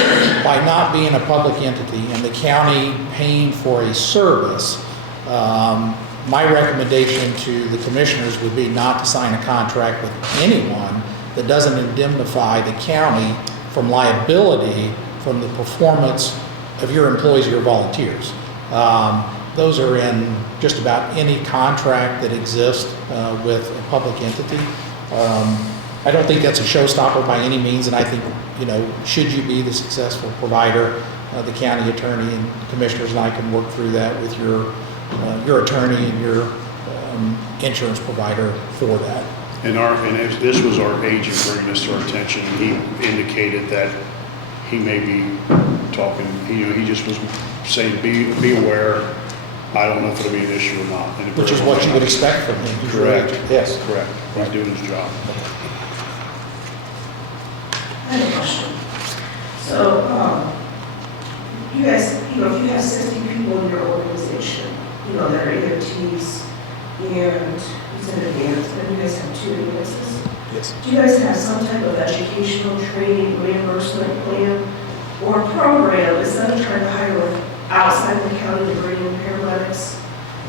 by not being a public entity and the county paying for a service, my recommendation to the commissioners would be not to sign a contract with anyone that doesn't indemnify the county from liability from the performance of your employees or your volunteers. Those are in just about any contract that exists with a public entity. I don't think that's a showstopper by any means, and I think, should you be the successful provider, the county attorney and commissioners and I can work through that with your attorney and your insurance provider for that. And this was our agent bringing this to our attention, and he indicated that he may be talking, he just was saying, be aware. I don't know if it'll be an issue or not. Which is what you would expect from him. Correct. Yes. Correct. He's doing his job. I have a question. So, you guys, if you have 60 people in your organization, that are EMTs and who's in advance, then you guys have 2 ambulances. Yes. Do you guys have some type of educational training reimbursement plan or program instead of trying to hire outside the county to bring in paramedics?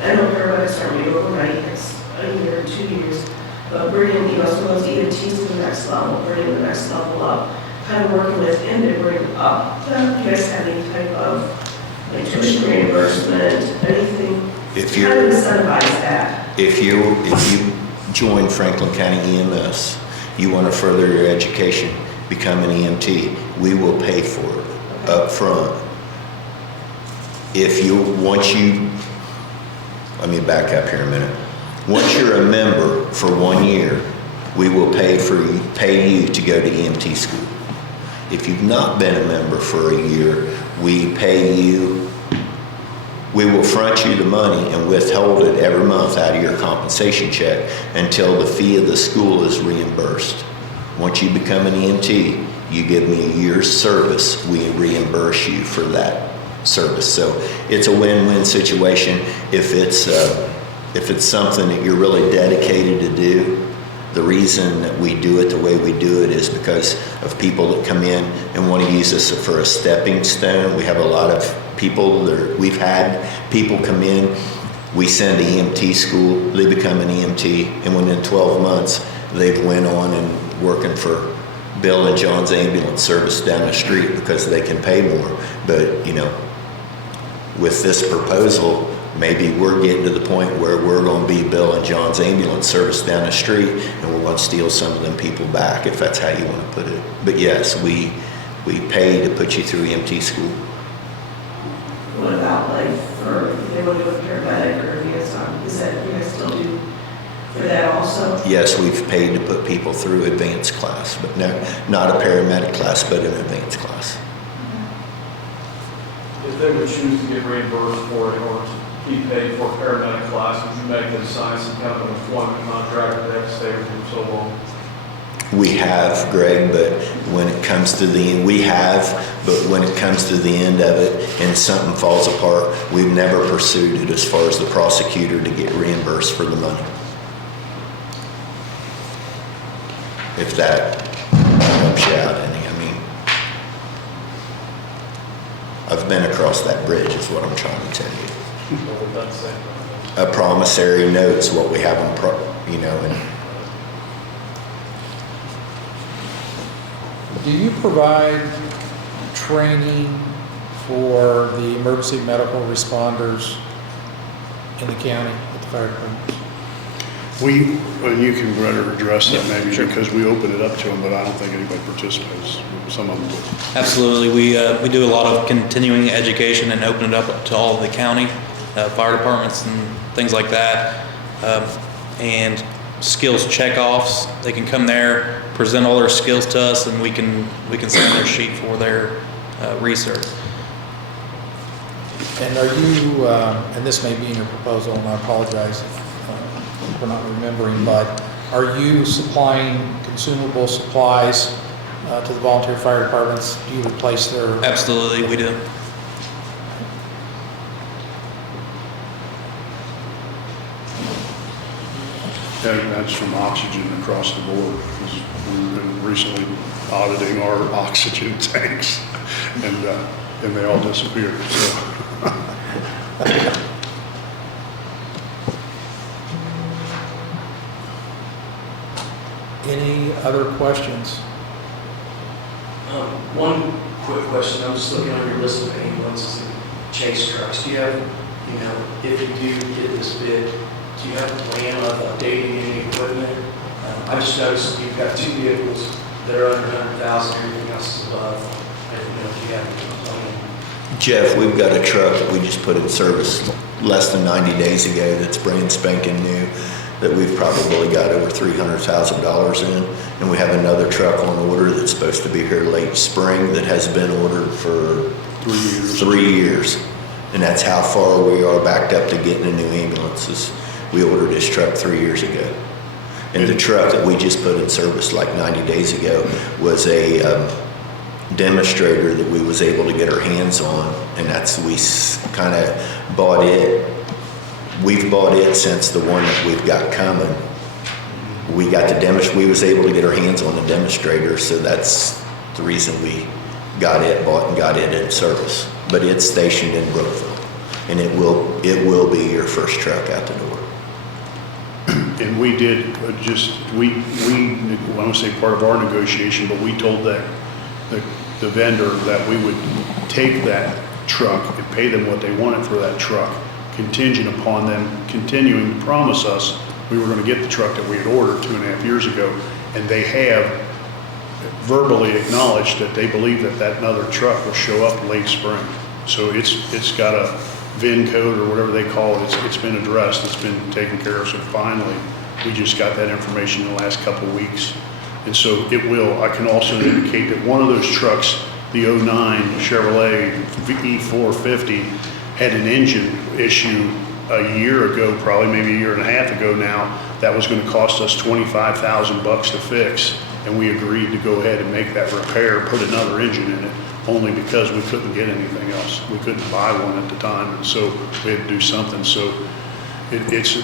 I know paramedics are made overnight, it's a year, 2 years, but bringing, some of those EMTs to the next level, bringing the next level up, kind of working within to bring up. Do you guys have any type of like tuition reimbursement, anything? If How do you incentivize that? If you join Franklin County EMS, you want to further your education, become an EMT, we will pay for it up front. Let me back up here a minute. Once you're a member for 1 year, we will pay you to go to EMT school. If you've not been a member for a year, we will front you the money and withhold it every month out of your compensation check until the fee of the school is reimbursed. Once you become an EMT, you give me a year's service, we reimburse you for that service. So it's a win-win situation. If it's something that you're really dedicated to do, the reason that we do it the way we do it is because of people that come in and want to use us for a stepping stone. We have a lot of people we've had people come in, we send to EMT school, they become an EMT, and within 12 months, they've went on and working for Bill and John's ambulance service down the street because they can pay more. But, with this proposal, maybe we're getting to the point where we're going to be Bill and John's ambulance service down the street, and we're going to steal some of them people back, if that's how you want to put it. But yes, we pay to put you through EMT school. What about like if they want to do a paramedic or liaison, is that you guys still do for that also? Yes, we've paid to put people through advanced class, but no, not a paramedic class, but an advanced class. If they would choose to get reimbursed for it or to be paid for a paramedic class, would you make them sign some kind of an employment contract that they have to stay with you so long? We have, Greg, but when it comes to the end of it and something falls apart, we've never pursued it as far as the prosecutor to get reimbursed for the money. If that helps you out any. I've been across that bridge is what I'm trying to tell you. A promissory note's what we have and Do you provide training for the emergency medical responders in the county at the fire department? And you can better address that Yeah, maybe sure. because we open it up to them, but I don't think anybody participates. Some of them do. Absolutely. We do a lot of continuing education and open it up to all of the county fire departments and things like that. And skills checkoffs. They can come there, present all their skills to us, and we can send their sheet for their research. And are you, and this may be in your proposal, and I apologize if we're not remembering, but are you supplying consumable supplies to the volunteer fire departments? Do you replace their? Absolutely, we do. That's from oxygen across the board. We've been recently auditing our oxygen tanks, and they all disappeared. So. Any other questions? One quick question. I'm just looking on your list of ambulances and chase trucks. Do you have, if you do get this bid, do you have a plan of updating any equipment? I just noticed you've got 2 vehicles that are under 100,000, everything else is above. I didn't know if you have a plan. Jeff, we've got a truck that we just put in service less than 90 days ago that's brand spanking new that we've probably got over $300,000 in. And we have another truck on order that's supposed to be here late spring that has been ordered for 3 years. And that's how far we are backed up to getting a new ambulances. We ordered this truck 3 years ago. And the truck that we just put in service like 90 days ago was a demonstrator that we was able to get our hands on. And we kind of bought it. We've bought it since the one that we've got coming. we was able to get our hands on the demonstrator, so that's the reason we bought and got it in service. But it's stationed in Brookville, and it will be your first truck out the door. And we did I want to say part of our negotiation, but we told the vendor that we would take that truck and pay them what they wanted for that truck, contingent upon them continuing to promise us we were going to get the truck that we had ordered 2.5 years ago. And they have verbally acknowledged that they believe that another truck will show up late spring. So it's got a VIN code or whatever they call it. It's been addressed. It's been taken care of. So finally, we just got that information in the last couple of weeks. And so I can also indicate that one of those trucks, the 09 Chevrolet E450, had an engine issue a year ago, probably maybe a year and a half ago now, that was going to cost us $25,000 to fix. And we agreed to go ahead and make that repair, put another engine in it, only because we couldn't get anything else. We couldn't buy one at the time, and so we had to do something. So it's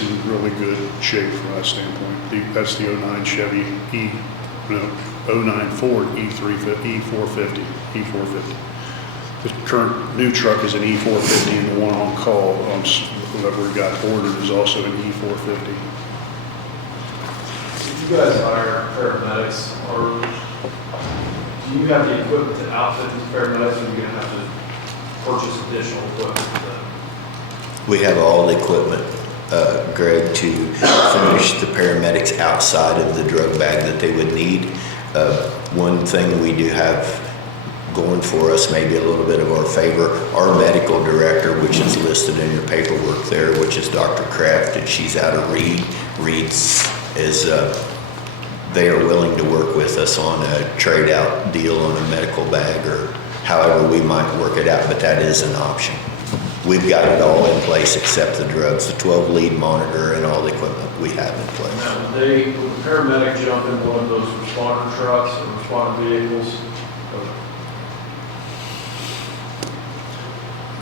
in really good shape from that standpoint. That's the 09 Chevy 09 Ford E450. The current new truck is an E450, and the one on call that we got ordered is also an E450. You guys hire paramedics, or do you have the equipment to outfit these paramedics, or are you going to have to purchase additional equipment? We have all the equipment, Greg, to finish the paramedics outside of the drug bag that they would need. One thing we do have going for us, maybe a little bit of our favor, our medical director, which is listed in your paperwork there, which is Dr. Kraft, and she's out of Reed's they are willing to work with us on a trade out deal on a medical bag, or however we might work it out, but that is an option. We've got it all in place except the drugs, the 12 lead monitor, and all the equipment we have in place. Now, would the paramedic jump in one of those responder trucks or responder vehicles?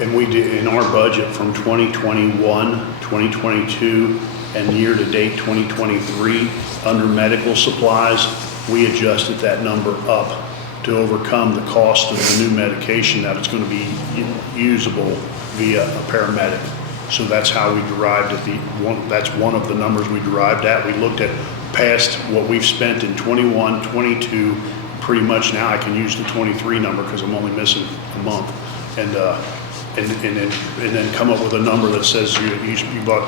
And we did, in our budget from 2021, 2022, and year-to-date 2023, under medical supplies, we adjusted that number up to overcome the cost of the new medication that it's going to be usable via a paramedic. So that's how we derived it. That's one of the numbers we derived at. We looked at past what we've spent in 21, 22, pretty much now I can use the 23 number because I'm only missing a month. And then come up with a number that says you bought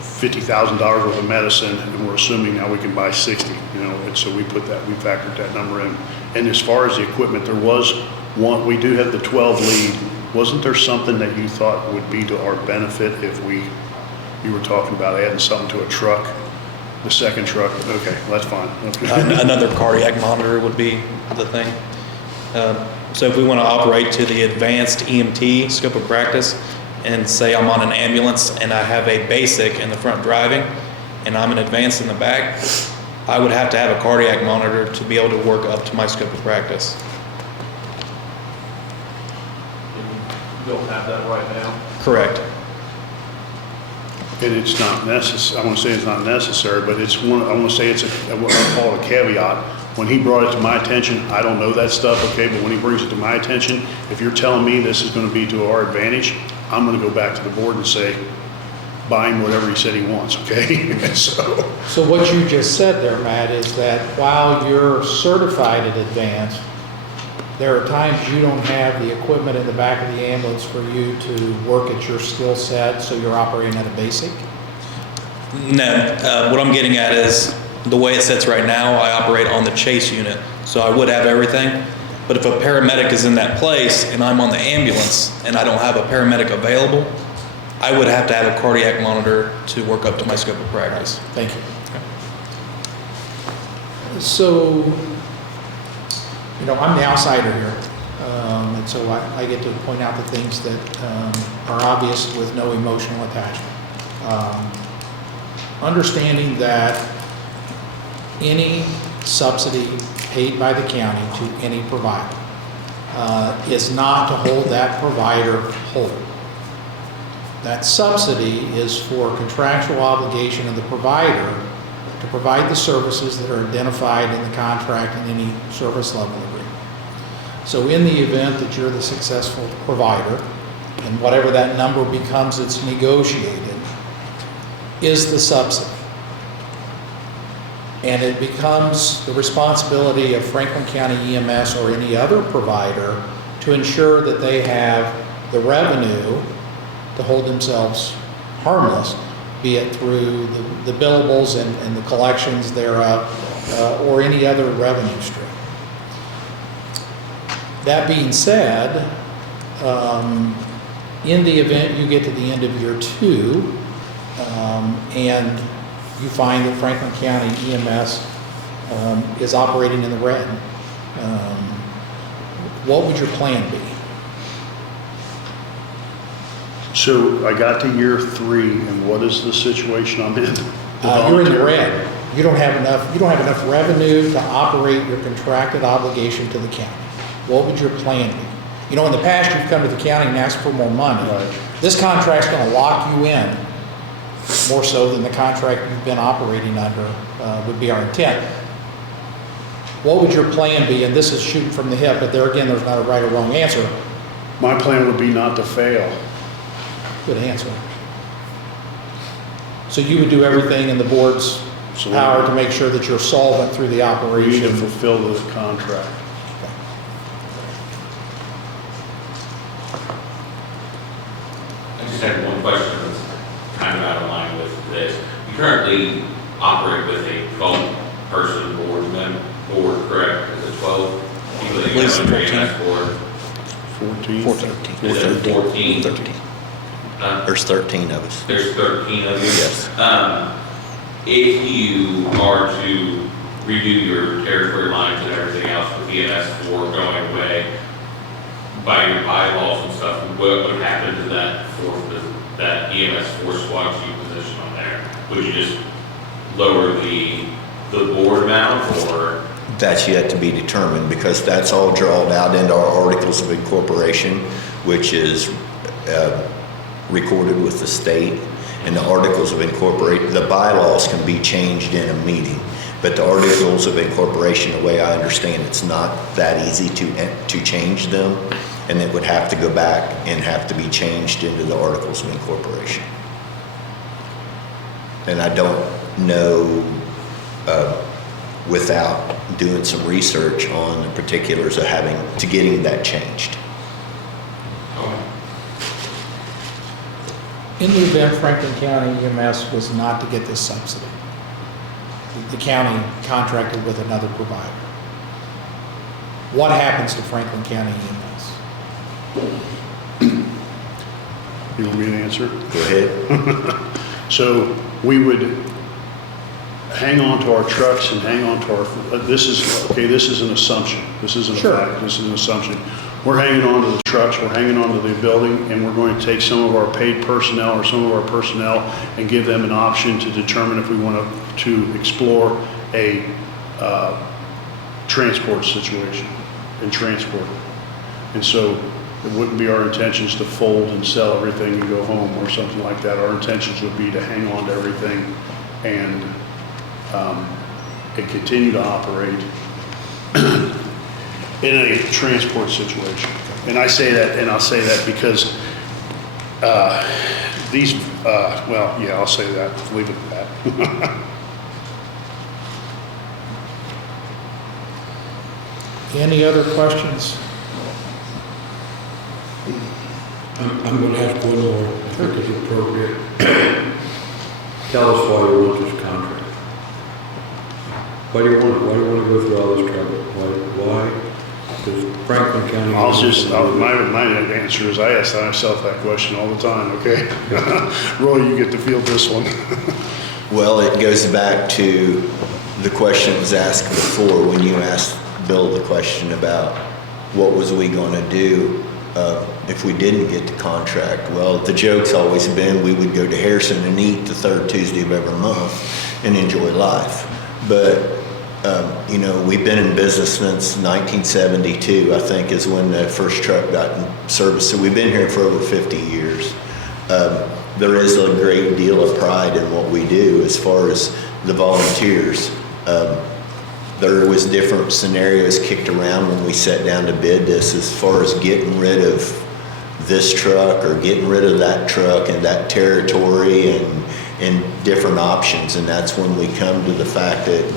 $50,000 worth of medicine, and we're assuming now we can buy 60, and so we factored that number in. And as far as the equipment, there was one, we do have the 12 lead. Wasn't there something that you thought would be to our benefit if you were talking about adding something to a truck, the second truck? Okay, that's fine. Okay. Another cardiac monitor would be the thing. So if we want to operate to the advanced EMT scope of practice, and say I'm on an ambulance and I have a basic in the front driving and I'm an advanced in the back, I would have to have a cardiac monitor to be able to work up to my scope of practice. You don't have that right now? Correct. And it's not necessary, I want to say it's not necessary, but it's one, I want to say it's what I call a caveat. When he brought it to my attention, I don't know that stuff, okay, but when he brings it to my attention, if you're telling me this is going to be to our advantage, I'm going to go back to the board and say, buy him whatever he said he wants, okay? So what you just said there, Matt, is that while you're certified at advanced, there are times you don't have the equipment in the back of the ambulance for you to work at your skill set, so you're operating at a basic? No, what I'm getting at is the way it sits right now, I operate on the chase unit, so I would have everything. But if a paramedic is in that place and I'm on the ambulance and I don't have a paramedic available, I would have to have a cardiac monitor to work up to my scope of practice. Thank you. So, I'm the outsider here, and so I get to point out the things that are obvious with no emotional attachment. Understanding that any subsidy paid by the county to any provider is not to hold that provider whole. That subsidy is for contractual obligation of the provider to provide the services that are identified in the contract and any service level agreement. So in the event that you're the successful provider, and whatever that number becomes, it's negotiated, is the subsidy. And it becomes the responsibility of Franklin County EMS or any other provider to ensure that they have the revenue to hold themselves harmless, be it through the billables and the collections thereof, or any other revenue stream. That being said, in the event you get to the end of year 2, and you find that Franklin County EMS is operating in the red, what would your plan be? So I got to year 3, and what is the situation I'm in? You're in the red. You don't have enough revenue to operate your contracted obligation to the county. What would your plan be? You know, in the past, you've come to the county and asked for more money. Right. This contract's gonna lock you in, more so than the contract you've been operating under, would be our intent. What would your plan be? And this is shooting from the hip, but there again, there's not a right or wrong answer. My plan would be not to fail. Good answer. So you would do everything in the board's power to make sure that you're solvent through the We need to operation. fulfill the contract. I just had one question that's kind of out of line with this. You currently operate with a 12-person board, correct? Is it 12 people that you Please, have on your 14. EMS board? 14. Is it 14? 13. There's 13 of us. There's 13 of you? Yes. If you are to redo your territory lines and everything else with EMS 4 going away, by your bylaws and stuff, what would happen to that EMS 4 squad you position on there? Would you just lower the board amount, or? That's yet to be determined, because that's all drawn out into our articles of incorporation, which is recorded with the state. And the articles of incorporation, the bylaws can be changed in a meeting, but the articles of incorporation, the way I understand, it's not that easy to change them, and it would have to go back and have to be changed into the articles of incorporation. And I don't know, without doing some research on the particulars of getting that changed. In the event Franklin County EMS was not to get this subsidy, the county contracted with another provider, what happens to Franklin County EMS? You want me to answer? Go ahead. So we would hang on to our trucks and hang on to our, this is an assumption. This isn't a Sure. fact, this is an assumption. We're hanging on to the trucks, we're hanging on to the building, and we're going to take some of our paid personnel or some of our personnel and give them an option to determine if we want to explore a transport situation and transport. And so it wouldn't be our intentions to fold and sell everything and go home or something like that. Our intentions would be to hang on to everything and continue to operate in a transport situation. And I say that, and I'll say that because I'll say that, leave it at that. Any other questions? I'm going to ask one more, I think it's appropriate. Tell us why you want this contract. Why do you want it? Why do you want to go through all this trouble? Why does Franklin County? My answer is I ask myself that question all the time, okay? Roy, you get to field this one. Well, it goes back to the question that was asked before when you asked Bill the question about what was we going to do if we didn't get the contract. Well, the joke's always been we would go to Harrison and eat the third Tuesday of every month and enjoy life. But, we've been in business since 1972, I think, is when the first truck got in service. So we've been here for over 50 years. There is a great deal of pride in what we do as far as the volunteers. There was different scenarios kicked around when we sat down to bid this, as far as getting rid of this truck or getting rid of that truck and that territory and different options. And that's when we come to the fact that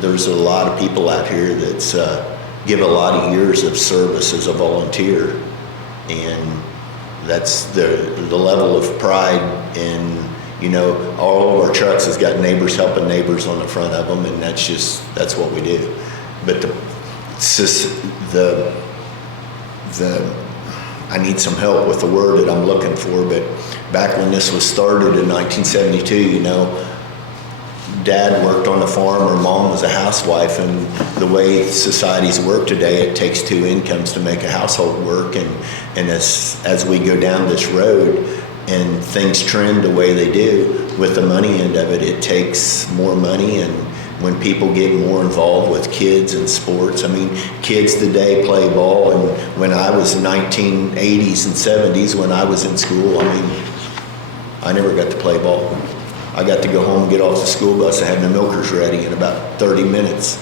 there's a lot of people out here that's give a lot of years of service as a volunteer, and that's the level of pride in, you know, all of our trucks has got neighbors helping neighbors on the front of them, and that's what we do. But I need some help with the word that I'm looking for, but back when this was started in 1972, you know, Dad worked on the farm or Mom was a housewife, and the way societies work today, it takes two incomes to make a household work, and as we go down this road and things trend the way they do, with the money end of it, it takes more money. And when people get more involved with kids and sports, I mean, kids today play ball, and when I was 1980s and 70s, when I was in school, I mean, I never got to play ball. I got to go home and get off the school bus and have the milkers ready in about 30 minutes.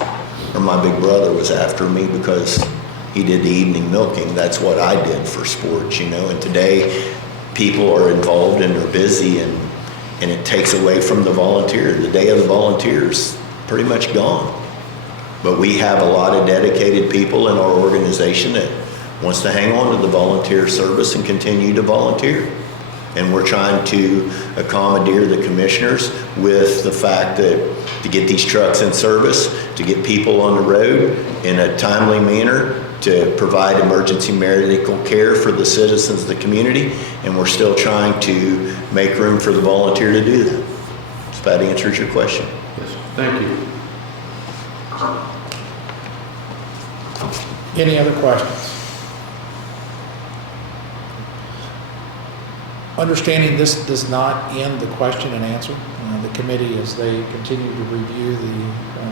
Or my big brother was after me because he did the evening milking. That's what I did for sports, you know. And today, people are involved and they're busy, and it takes away from the volunteer. The day of the volunteer's pretty much gone. But we have a lot of dedicated people in our organization that wants to hang on to the volunteer service and continue to volunteer. And we're trying to accommodate the commissioners with the fact that to get these trucks in service, to get people on the road in a timely manner, to provide emergency medical care for the citizens of the community, and we're still trying to make room for the volunteer to do that. If that answers your question. Yes, thank you. Any other questions? Understanding this does not end the question and answer. The committee, as they continue to review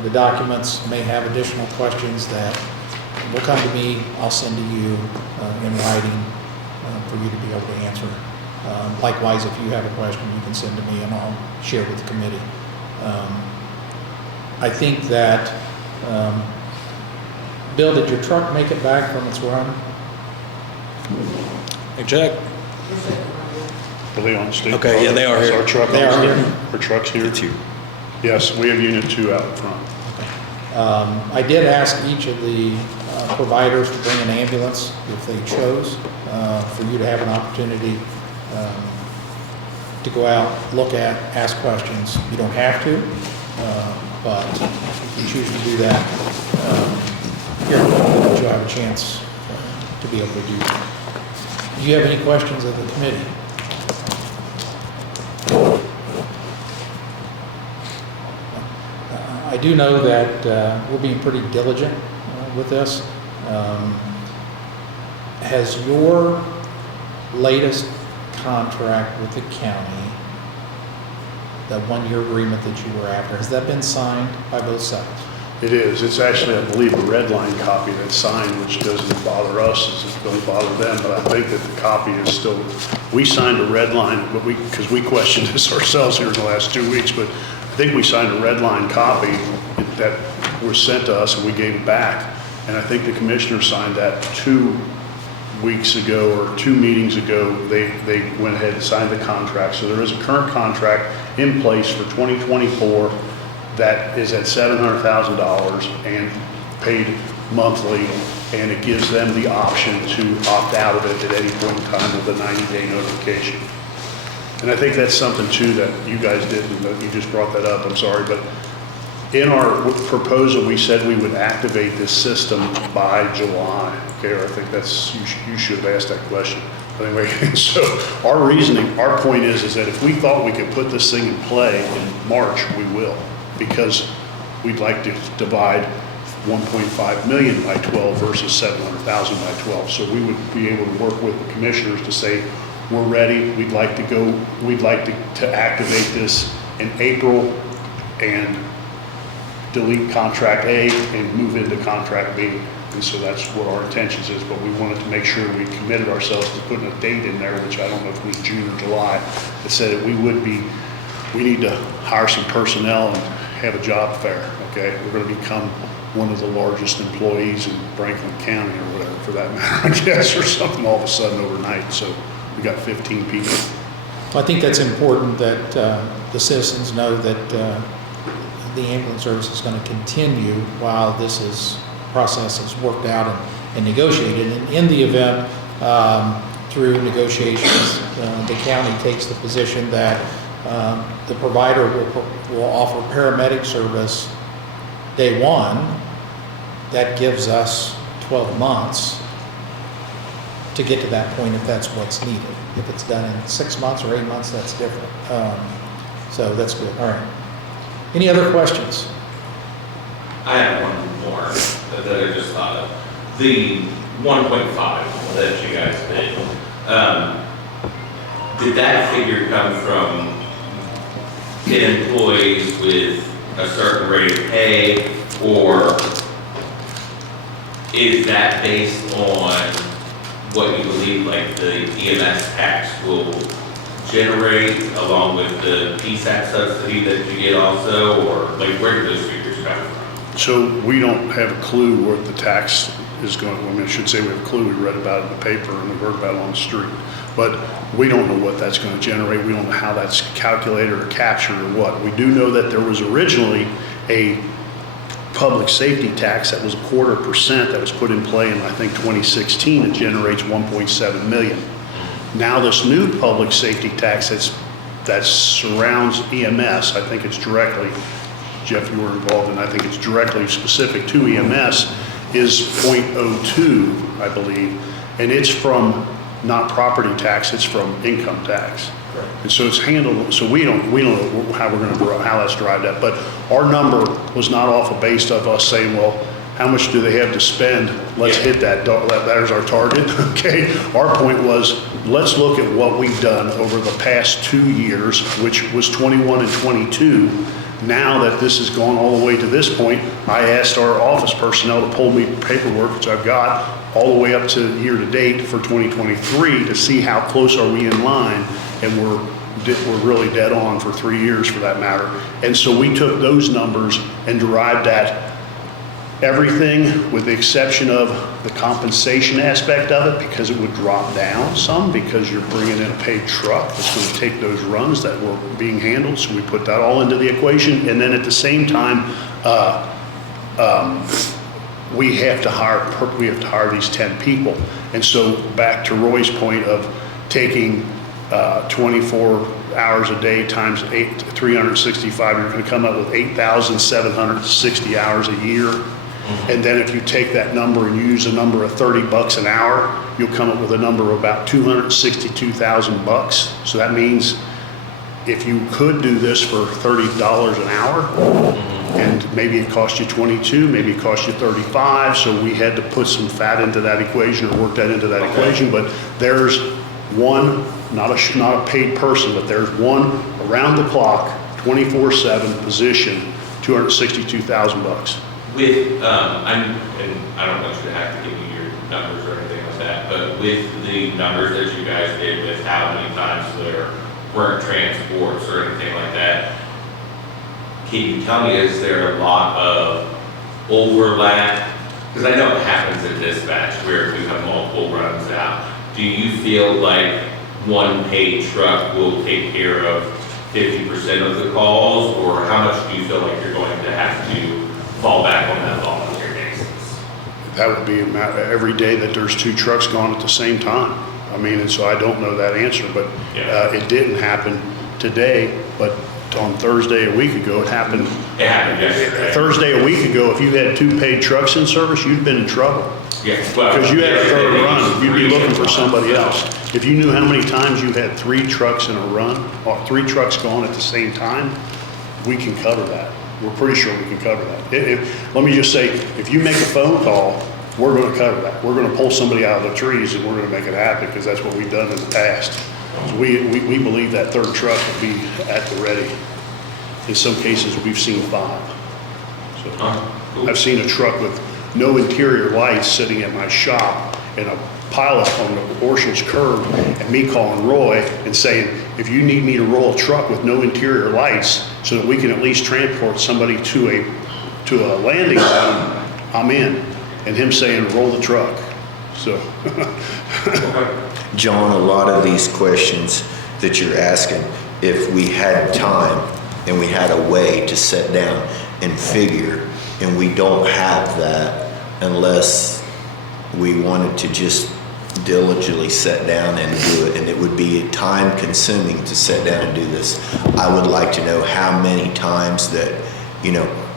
the documents, may have additional questions that will come to me. I'll send to you in writing for you to be able to answer. Likewise, if you have a question, you can send to me and I'll share with the committee. I think that, Bill, did your truck make it back from its run? Hey, Jack. Are they on state? Okay, yeah, they are Is here. our truck They on are here? here. Our truck's here? It's here. Yes, we have unit 2 out front. I did ask each of the providers to bring an ambulance if they chose, for you to have an opportunity to go out, look at, ask questions. You don't have to, but if you choose to do that, you'll have a chance to be able to do that. Do you have any questions of the committee? I do know that we're being pretty diligent with this. Has your latest contract with the county, that one-year agreement that you were after, has that been signed by both sides? It is. It's actually, I believe, a red line copy that's signed, which doesn't bother us, as it don't bother them, but I think that the copy is still, we signed a red line, but because we questioned this ourselves here in the last 2 weeks, but I think we signed a red line copy that was sent to us and we gave it back. And I think the commissioner signed that 2 weeks ago or 2 meetings ago. They went ahead and signed the contract. So there is a current contract in place for 2024 that is at $700,000 and paid monthly, and it gives them the option to opt out of it at any point in time with a 90-day notification. And I think that's something too that you guys didn't, but you just brought that up, I'm sorry, but in our proposal, we said we would activate this system by July. Okay, or I think that's, you should have asked that question. But anyway, so our reasoning, our point is that if we thought we could put this thing in play in March, we will, because we'd like to divide 1.5 million by 12 versus 700,000 by 12. So we would be able to work with the commissioners to say, we're ready, we'd like to go, we'd like to activate this in April and delete contract A and move into contract B. And so that's what our intentions is, but we wanted to make sure we committed ourselves to putting a date in there, which I don't know if it was June or July, that said that we need to hire some personnel and have a job fair, okay? We're gonna become one of the largest employees in Franklin County or whatever, for that matter, I guess, or something all of a sudden overnight. So we got 15 people. I think that's important that the citizens know that the ambulance service is going to continue while this process is worked out and negotiated. And in the event, through negotiations, the county takes the position that the provider will offer paramedic service day one. That gives us 12 months to get to that point if that's what's needed. If it's done in 6 months or 8 months, that's different. So that's good. All right. Any other questions? I have one more that I just thought of. The 1.5 that you guys did that figure come from 10 employees with a certain rate of pay, or is that based on what you believe like the EMS tax will generate along with the PSAT subsidy that you get also, or like where do those figures come from? So we don't have a clue what the tax is going, I mean, I should say we have a clue. We read about it in the paper and we heard about it on the street. But we don't know what that's going to generate. We don't know how that's calculated or captured or what. We do know that there was originally a public safety tax that was 0.25% that was put in play in, I think, 2016. It generates 1.7 million. Now this new public safety tax that surrounds EMS, I think it's directly, Jeff, you were involved in, I think it's directly specific to EMS, is 0.02, I believe. And it's from not property tax, it's from income tax. And so it's handled, so we don't know how we're going to, how that's derived at, but our number was not off of based of us saying, well, how much do they have to spend? Let's hit that, there's our target, okay? Our point was, let's look at what we've done over the past 2 years, which was 21 and 22. Now that this has gone all the way to this point, I asked our office personnel to pull me paperwork, which I've got, all the way up to year to date for 2023 to see how close are we in line, and we're really dead on for 3 years for that matter. And so we took those numbers and derived at everything with the exception of the compensation aspect of it, because it would drop down some because you're bringing in a paid truck that's going to take those runs that were being handled. So we put that all into the equation. And then at the same time, we have to hire these 10 people. And so back to Roy's point of taking 24 hours a day times 365, you're going to come up with 8,760 hours a year. And then if you take that number and you use a number of $30 an hour, you'll come up with a number of about $262,000. So that means if you could do this for $30 an hour, and maybe it cost you 22, maybe it cost you 35. So we had to put some fat into that equation or work that into that equation. But there's one, not a paid person, but there's one around the clock, 24/7 position, $262,000. With, and I don't want you to have to give me your numbers or anything like that, but with the numbers that you guys did with how many times there weren't transports or anything like that, can you tell me, is there a lot of overlap? Because I know it happens in dispatch where we have multiple runs out. Do you feel like one paid truck will take care of 50% of the calls, or how much do you feel like you're going to have to fall back on that volunteer basis? That would be a matter every day that there's 2 trucks gone at the same time. I mean, and so I don't know that answer, but it didn't happen today, but on Thursday a week ago, it happened. It happened yesterday. Thursday a week ago, if you had 2 paid trucks in service, you'd been in trouble. Yes, well, Because you had a third they run, you'd be used looking for 3 somebody else. If you knew how many times you had 3 trucks in a run, or 3 trucks going at the same time, we can cover that. We're pretty sure we can cover that. Let me just say, if you make a phone call, we're going to cover that. We're going to pull somebody out of the trees and we're going to make it happen, because that's what we've done in the past. So we believe that third truck will be at the ready. In some cases, we've seen 5. So cool. I've seen a truck with no interior lights sitting at my shop, a pileup on the Orschel's curb and me calling Roy and saying, if you need me to roll a truck with no interior lights so that we can at least transport somebody to a landing zone, I'm in. And him saying, roll the truck. So. John, a lot of these questions that you're asking, if we had time and we had a way to sit down and figure, and we don't have that unless we wanted to just diligently sit down and do it, and it would be time consuming to sit down and do this. I would like to know how many times that,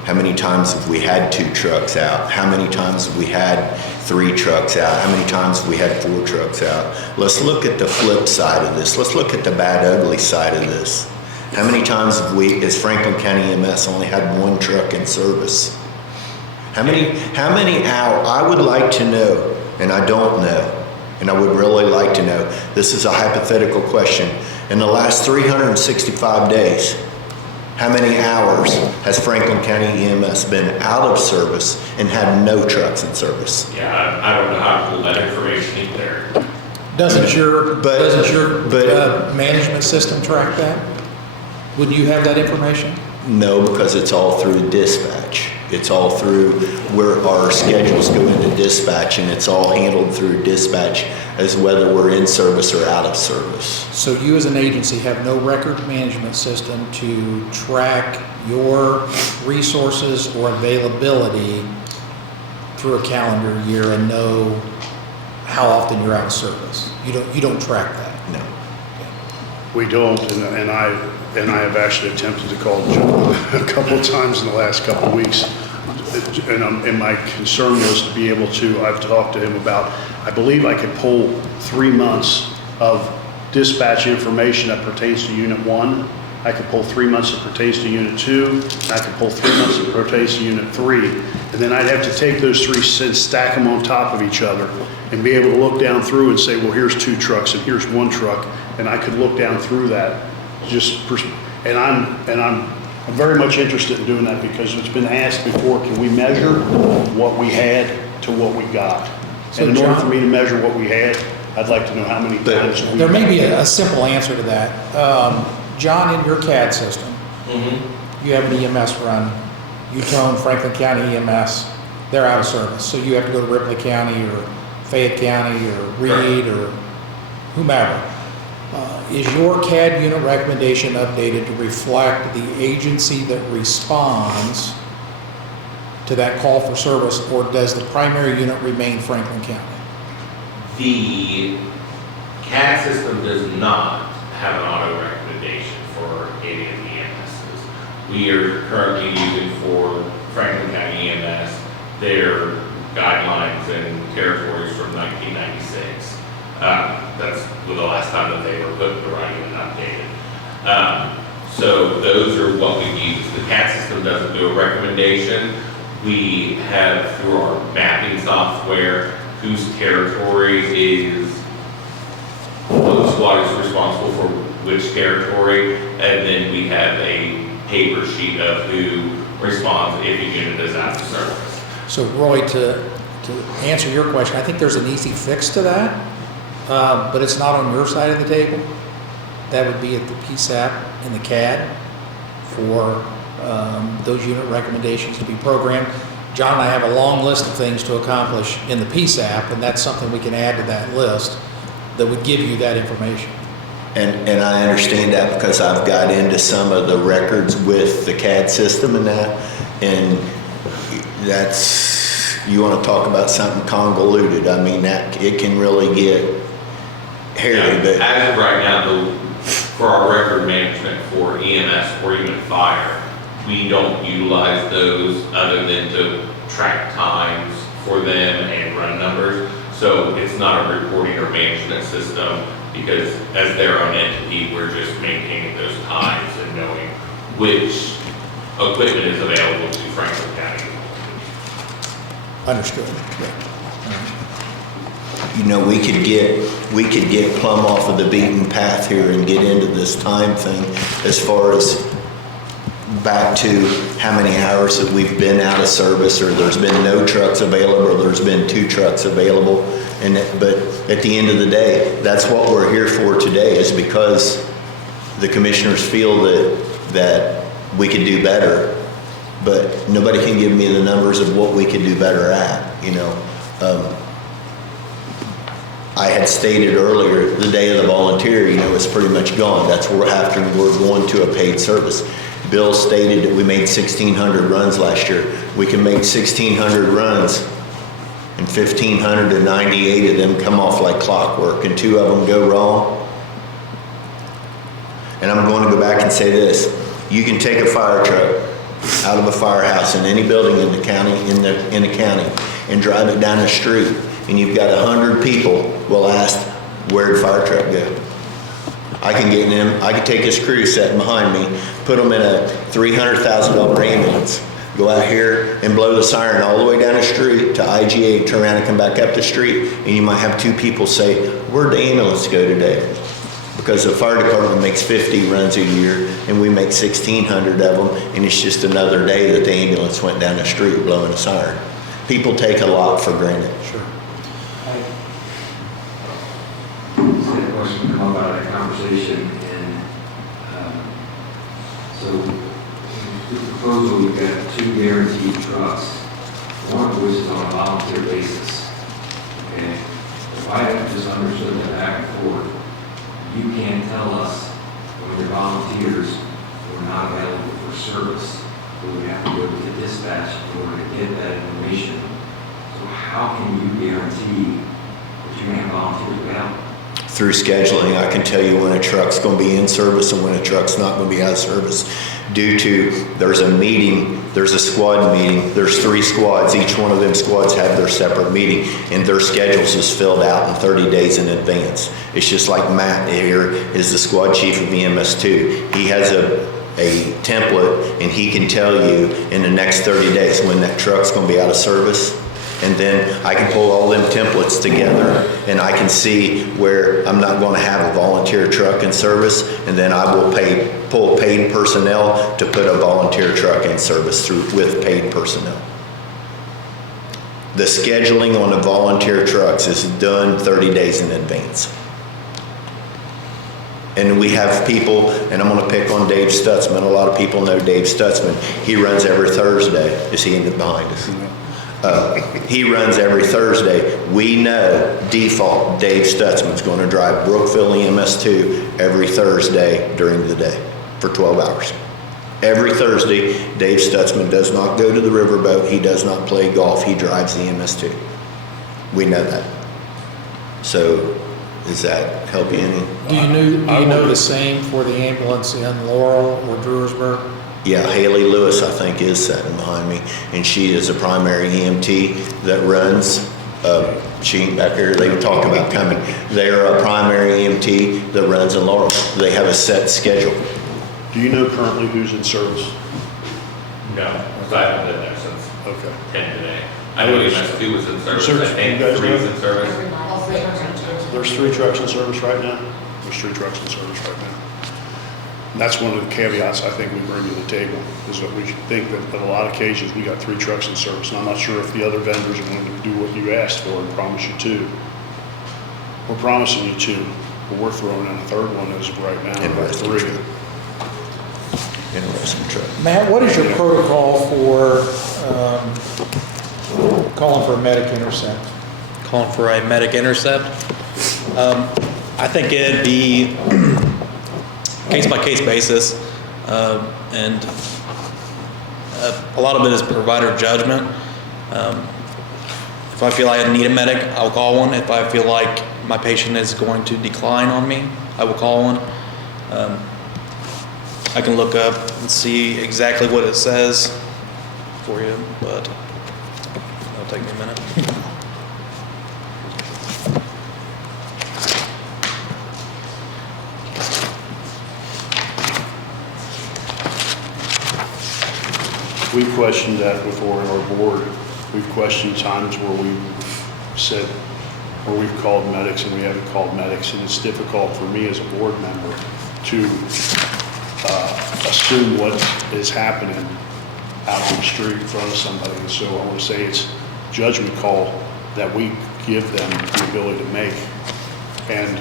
how many times have we had 2 trucks out? How many times have we had 3 trucks out? How many times have we had 4 trucks out? Let's look at the flip side of this. Let's look at the bad, ugly side of this. How many times have we, as Franklin County EMS, only had 1 truck in service? How many hours? I would like to know, and I don't know, and I would really like to know. This is a hypothetical question. In the last 365 days, how many hours has Franklin County EMS been out of service and had no trucks in service? Yeah, I don't know how to pull that information either. Doesn't your management system track that? Wouldn't you have that information? No, because it's all through dispatch. It's all through where our schedules go into dispatch, and it's all handled through dispatch as whether we're in service or out of service. So you as an agency have no record management system to track your resources or availability through a calendar year and know how often you're out of service. You don't track that. No. We don't, and I have actually attempted to call John a couple of times in the last couple of weeks. And my concern was to be able to, I've talked to him about, I believe I could pull 3 months of dispatch information that pertains to Unit 1. I could pull 3 months that pertains to Unit 2. And I could pull 3 months that pertains to Unit 3. And then I'd have to take those 3 and stack them on top of each other and be able to look down through and say, well, here's 2 trucks and here's 1 truck. And I could look down through that. And I'm very much interested in doing that because it's been asked before, can we measure what we had to what we got? So and in order John, for me to measure what we had, I'd like to know how many times we. There may be a simple answer to that. John, in your CAD system, you have an EMS run. You tone Franklin County EMS, they're out of service. So you have to go to Ripley County or Fayette County or Reed or whomever. Is your CAD unit recommendation updated to reflect the agency that responds to that call for service, or does the primary unit remain Franklin County? The CAD system does not have an auto recommendation for any of the EMSs. We are currently using for Franklin County EMS their guidelines and territories from 1996. That's the last time that they were put in the writing and updated. So those are what we use. The CAD system doesn't do a recommendation. We have, through our mapping software, whose territory is, what squad is responsible for which territory, and then we have a paper sheet of who responds if a unit is out of service. So Roy, to answer your question, I think there's an easy fix to that. But it's not on your side of the table. That would be at the PSAP and the CAD for those unit recommendations to be programmed. John and I have a long list of things to accomplish in the PSAP, and that's something we can add to that list that would give you that information. And I understand that because I've got into some of the records with the CAD system and that, and that's, you want to talk about something convoluted. I mean, that it can really get hairy, but as of right now, for our record management for EMS or even fire, we don't utilize those other than to track times for them and run numbers. So it's not a reporting or management system because as their own entity, we're just maintaining those times and knowing which equipment is available to Franklin County. Understood. you know, we could get plumb off of the beaten path here and get into this time thing as far as back to how many hours that we've been out of service, or there's been no trucks available, or there's been 2 trucks available. But at the end of the day, that's what we're here for today, is because the commissioners feel that we could do better, but nobody can give me the numbers of what we could do better at, you know. I had stated earlier, the day of the volunteer, you know, it's pretty much gone. That's where after we're going to a paid service. Bill stated that we made 1,600 runs last year. We can make 1,600 runs, and 1,598 of them come off like clockwork, and 2 of them go wrong. And I'm going to go back and say this: you can take a fire truck out of a firehouse in any building in the county, in the county, and drive it down the street, and you've got 100 people will ask, "Where'd the fire truck go?" I can get them. I can take this crew sitting behind me, put them in a $300,000 ambulance, go out here and blow the siren all the way down the street to IGA, turn around and come back up the street, and you might have 2 people say, "Where'd the ambulance go today?" Because the fire department makes 50 runs a year, and we make 1,600 of them, and it's just another day that the ambulance went down the street blowing a siren. People take a lot for granted. Sure. Just had a question come up out of that conversation, and so the proposal, we've got 2 guaranteed trucks, one of which is on a volunteer basis. Okay, if I have just understood that back and forth, you can't tell us when your volunteers were not available for service. We would have to go to the dispatch in order to get that information. So how can you guarantee that you have volunteers available? Through scheduling, I can tell you when a truck's going to be in service and when a truck's not going to be out of service. Due to, there's a meeting, there's a squad meeting, there's 3 squads, each one of them squads have their separate meeting, and their schedules is filled out in 30 days in advance. It's just like Matt here is the squad chief of EMS 2. He has a template, and he can tell you in the next 30 days when that truck's going to be out of service. And then I can pull all them templates together, and I can see where I'm not going to have a volunteer truck in service, and then I will pull paid personnel to put a volunteer truck in service with paid personnel. The scheduling on the volunteer trucks is done 30 days in advance. And we have people, and I'm going to pick on Dave Stutzman. A lot of people know Dave Stutzman. He runs every Thursday. Is he in the behind us? He runs every Thursday. We know default Dave Stutzman's going to drive Brookville EMS 2 every Thursday during the day for 12 hours. Every Thursday, Dave Stutzman does not go to the riverboat. He does not play golf. He drives the EMS 2. We know that. So does that help you any? Do you know the same for the ambulance in Laurel or Druersburg? Yeah, Haley Lewis, I think, is sitting behind me, and she is a primary EMT that runs. She ain't back here. They talk about coming. They are a primary EMT that runs in Laurel. They have a set schedule. Do you know currently who's in service? No, because I haven't been there since Okay. 10 today. I know EMS 2 was in service, Sir, I think you guys 3 is know? in service. There's 3 trucks in service right now? There's 3 trucks in service right now. And that's one of the caveats I think we bring to the table, is that we think that on a lot of occasions, we got 3 trucks in service. And I'm not sure if the other vendors are going to do what you asked for and promise you 2. We're promising you 2, but we're throwing in a 3rd one as of right now, about 3. Interesting truck. Matt, what is your protocol for calling for a medic intercept? Calling for a medic intercept. I think it'd be case-by-case basis, and a lot of it is provider judgment. If I feel I need a medic, I'll call one. If I feel like my patient is going to decline on me, I will call one. I can look up and see exactly what it says for you, but it'll take me a minute. We've questioned that before in our board. We've questioned times where we've said, where we've called medics and we haven't called medics, and it's difficult for me as a board member to assume what is happening out on the street in front of somebody. And so I want to say it's judgment call that we give them the ability to make. And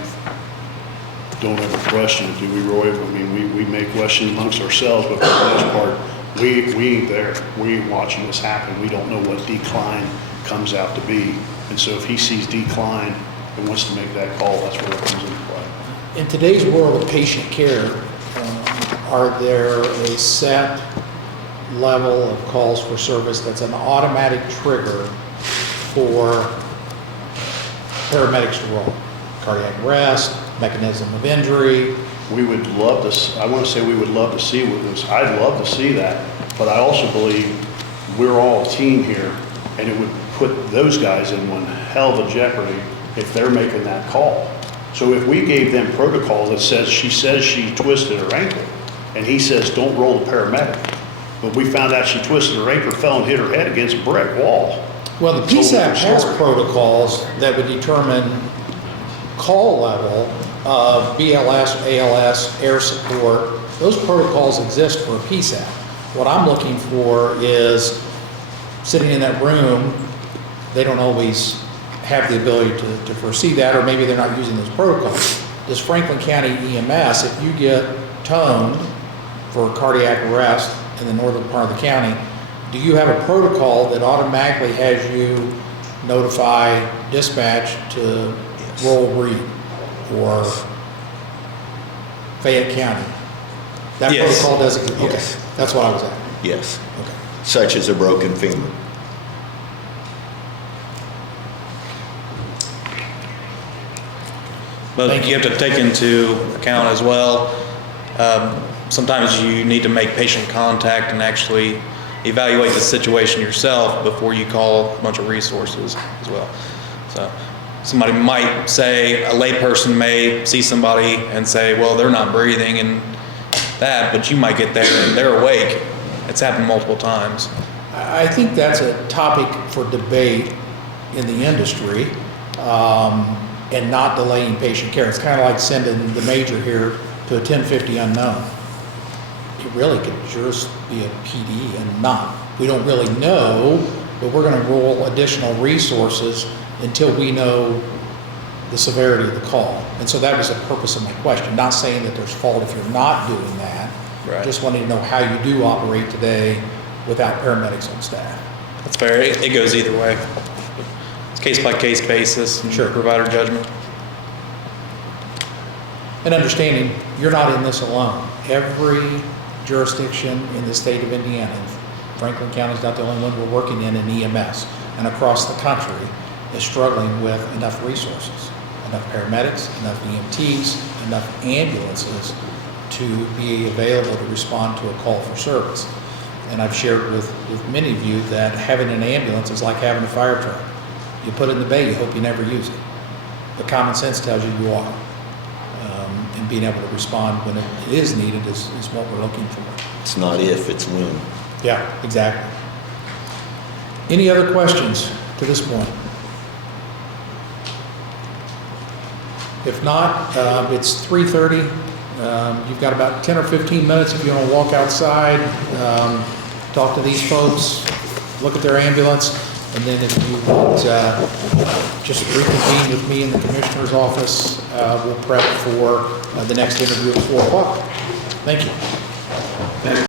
don't ever question it, do we, Roy? I mean, we may question amongst ourselves, but for the most part, we ain't there. We ain't watching this happen. We don't know what decline comes out to be. And so if he sees decline and wants to make that call, that's where it comes into play. In today's world of patient care, are there a set level of calls for service that's an automatic trigger for paramedics to roll? Cardiac arrest, mechanism of injury? We would love to, I want to say we would love to see what this, I'd love to see that, but I also believe we're all a team here, and it would put those guys in one hell of a jeopardy if they're making that call. So if we gave them protocol that says she twisted her ankle, and he says, don't roll the paramedic, but we found out she twisted her ankle, fell and hit her head against a brick wall. Well, the PSAP has protocols that would determine call level of BLS, ALS, air support. Those protocols exist for a PSAP. What I'm looking for is sitting in that room, they don't always have the ability to foresee that, or maybe they're not using those protocols. Does Franklin County EMS, if you get toned for cardiac arrest in the northern part of the county, do you have a protocol that automatically has you notify dispatch to roll Reed or Fayette County? That Yes. protocol does exist? Okay, Yes. that's what I was at. Yes, Okay. such as a broken femur. But Thank you have to take into account as well, sometimes you need to make patient contact and actually evaluate the situation yourself before you call a bunch of resources as well. So somebody might say, a layperson may see somebody and say, well, they're not breathing and that, but you might get there and they're awake. It's happened multiple times. I think that's a topic for debate in the industry, and not delaying patient care. It's kind of like sending the major here to a 1050 unknown. It really could just be a PD and not. We don't really know, but we're going to roll additional resources until we know the severity of the call. And so that was the purpose of my question. Not saying that there's fault if you're not doing that. Right. Just wanting to know how you do operate today without paramedics on staff. That's fair. It goes either way. It's case by case basis and Sure. provider judgment. And understanding, you're not in this alone. Every jurisdiction in the state of Indiana, Franklin County is not the only one we're working in EMS, and across the country is struggling with enough resources, enough paramedics, enough EMTs, enough ambulances to be available to respond to a call for service. And I've shared with many of you that having an ambulance is like having a fire truck. You put it in the bay, you hope you never use it. But common sense tells you you are. And being able to respond when it is needed is what we're looking for. It's not if, it's when. Yeah, exactly. Any other questions to this point? If not, it's 3:30. You've got about 10 or 15 minutes if you want to walk outside, talk to these folks, look at their ambulance, and then if you would just reconvene with me in the commissioner's office, we'll prep for the next interview at 4 o'clock. Thank you.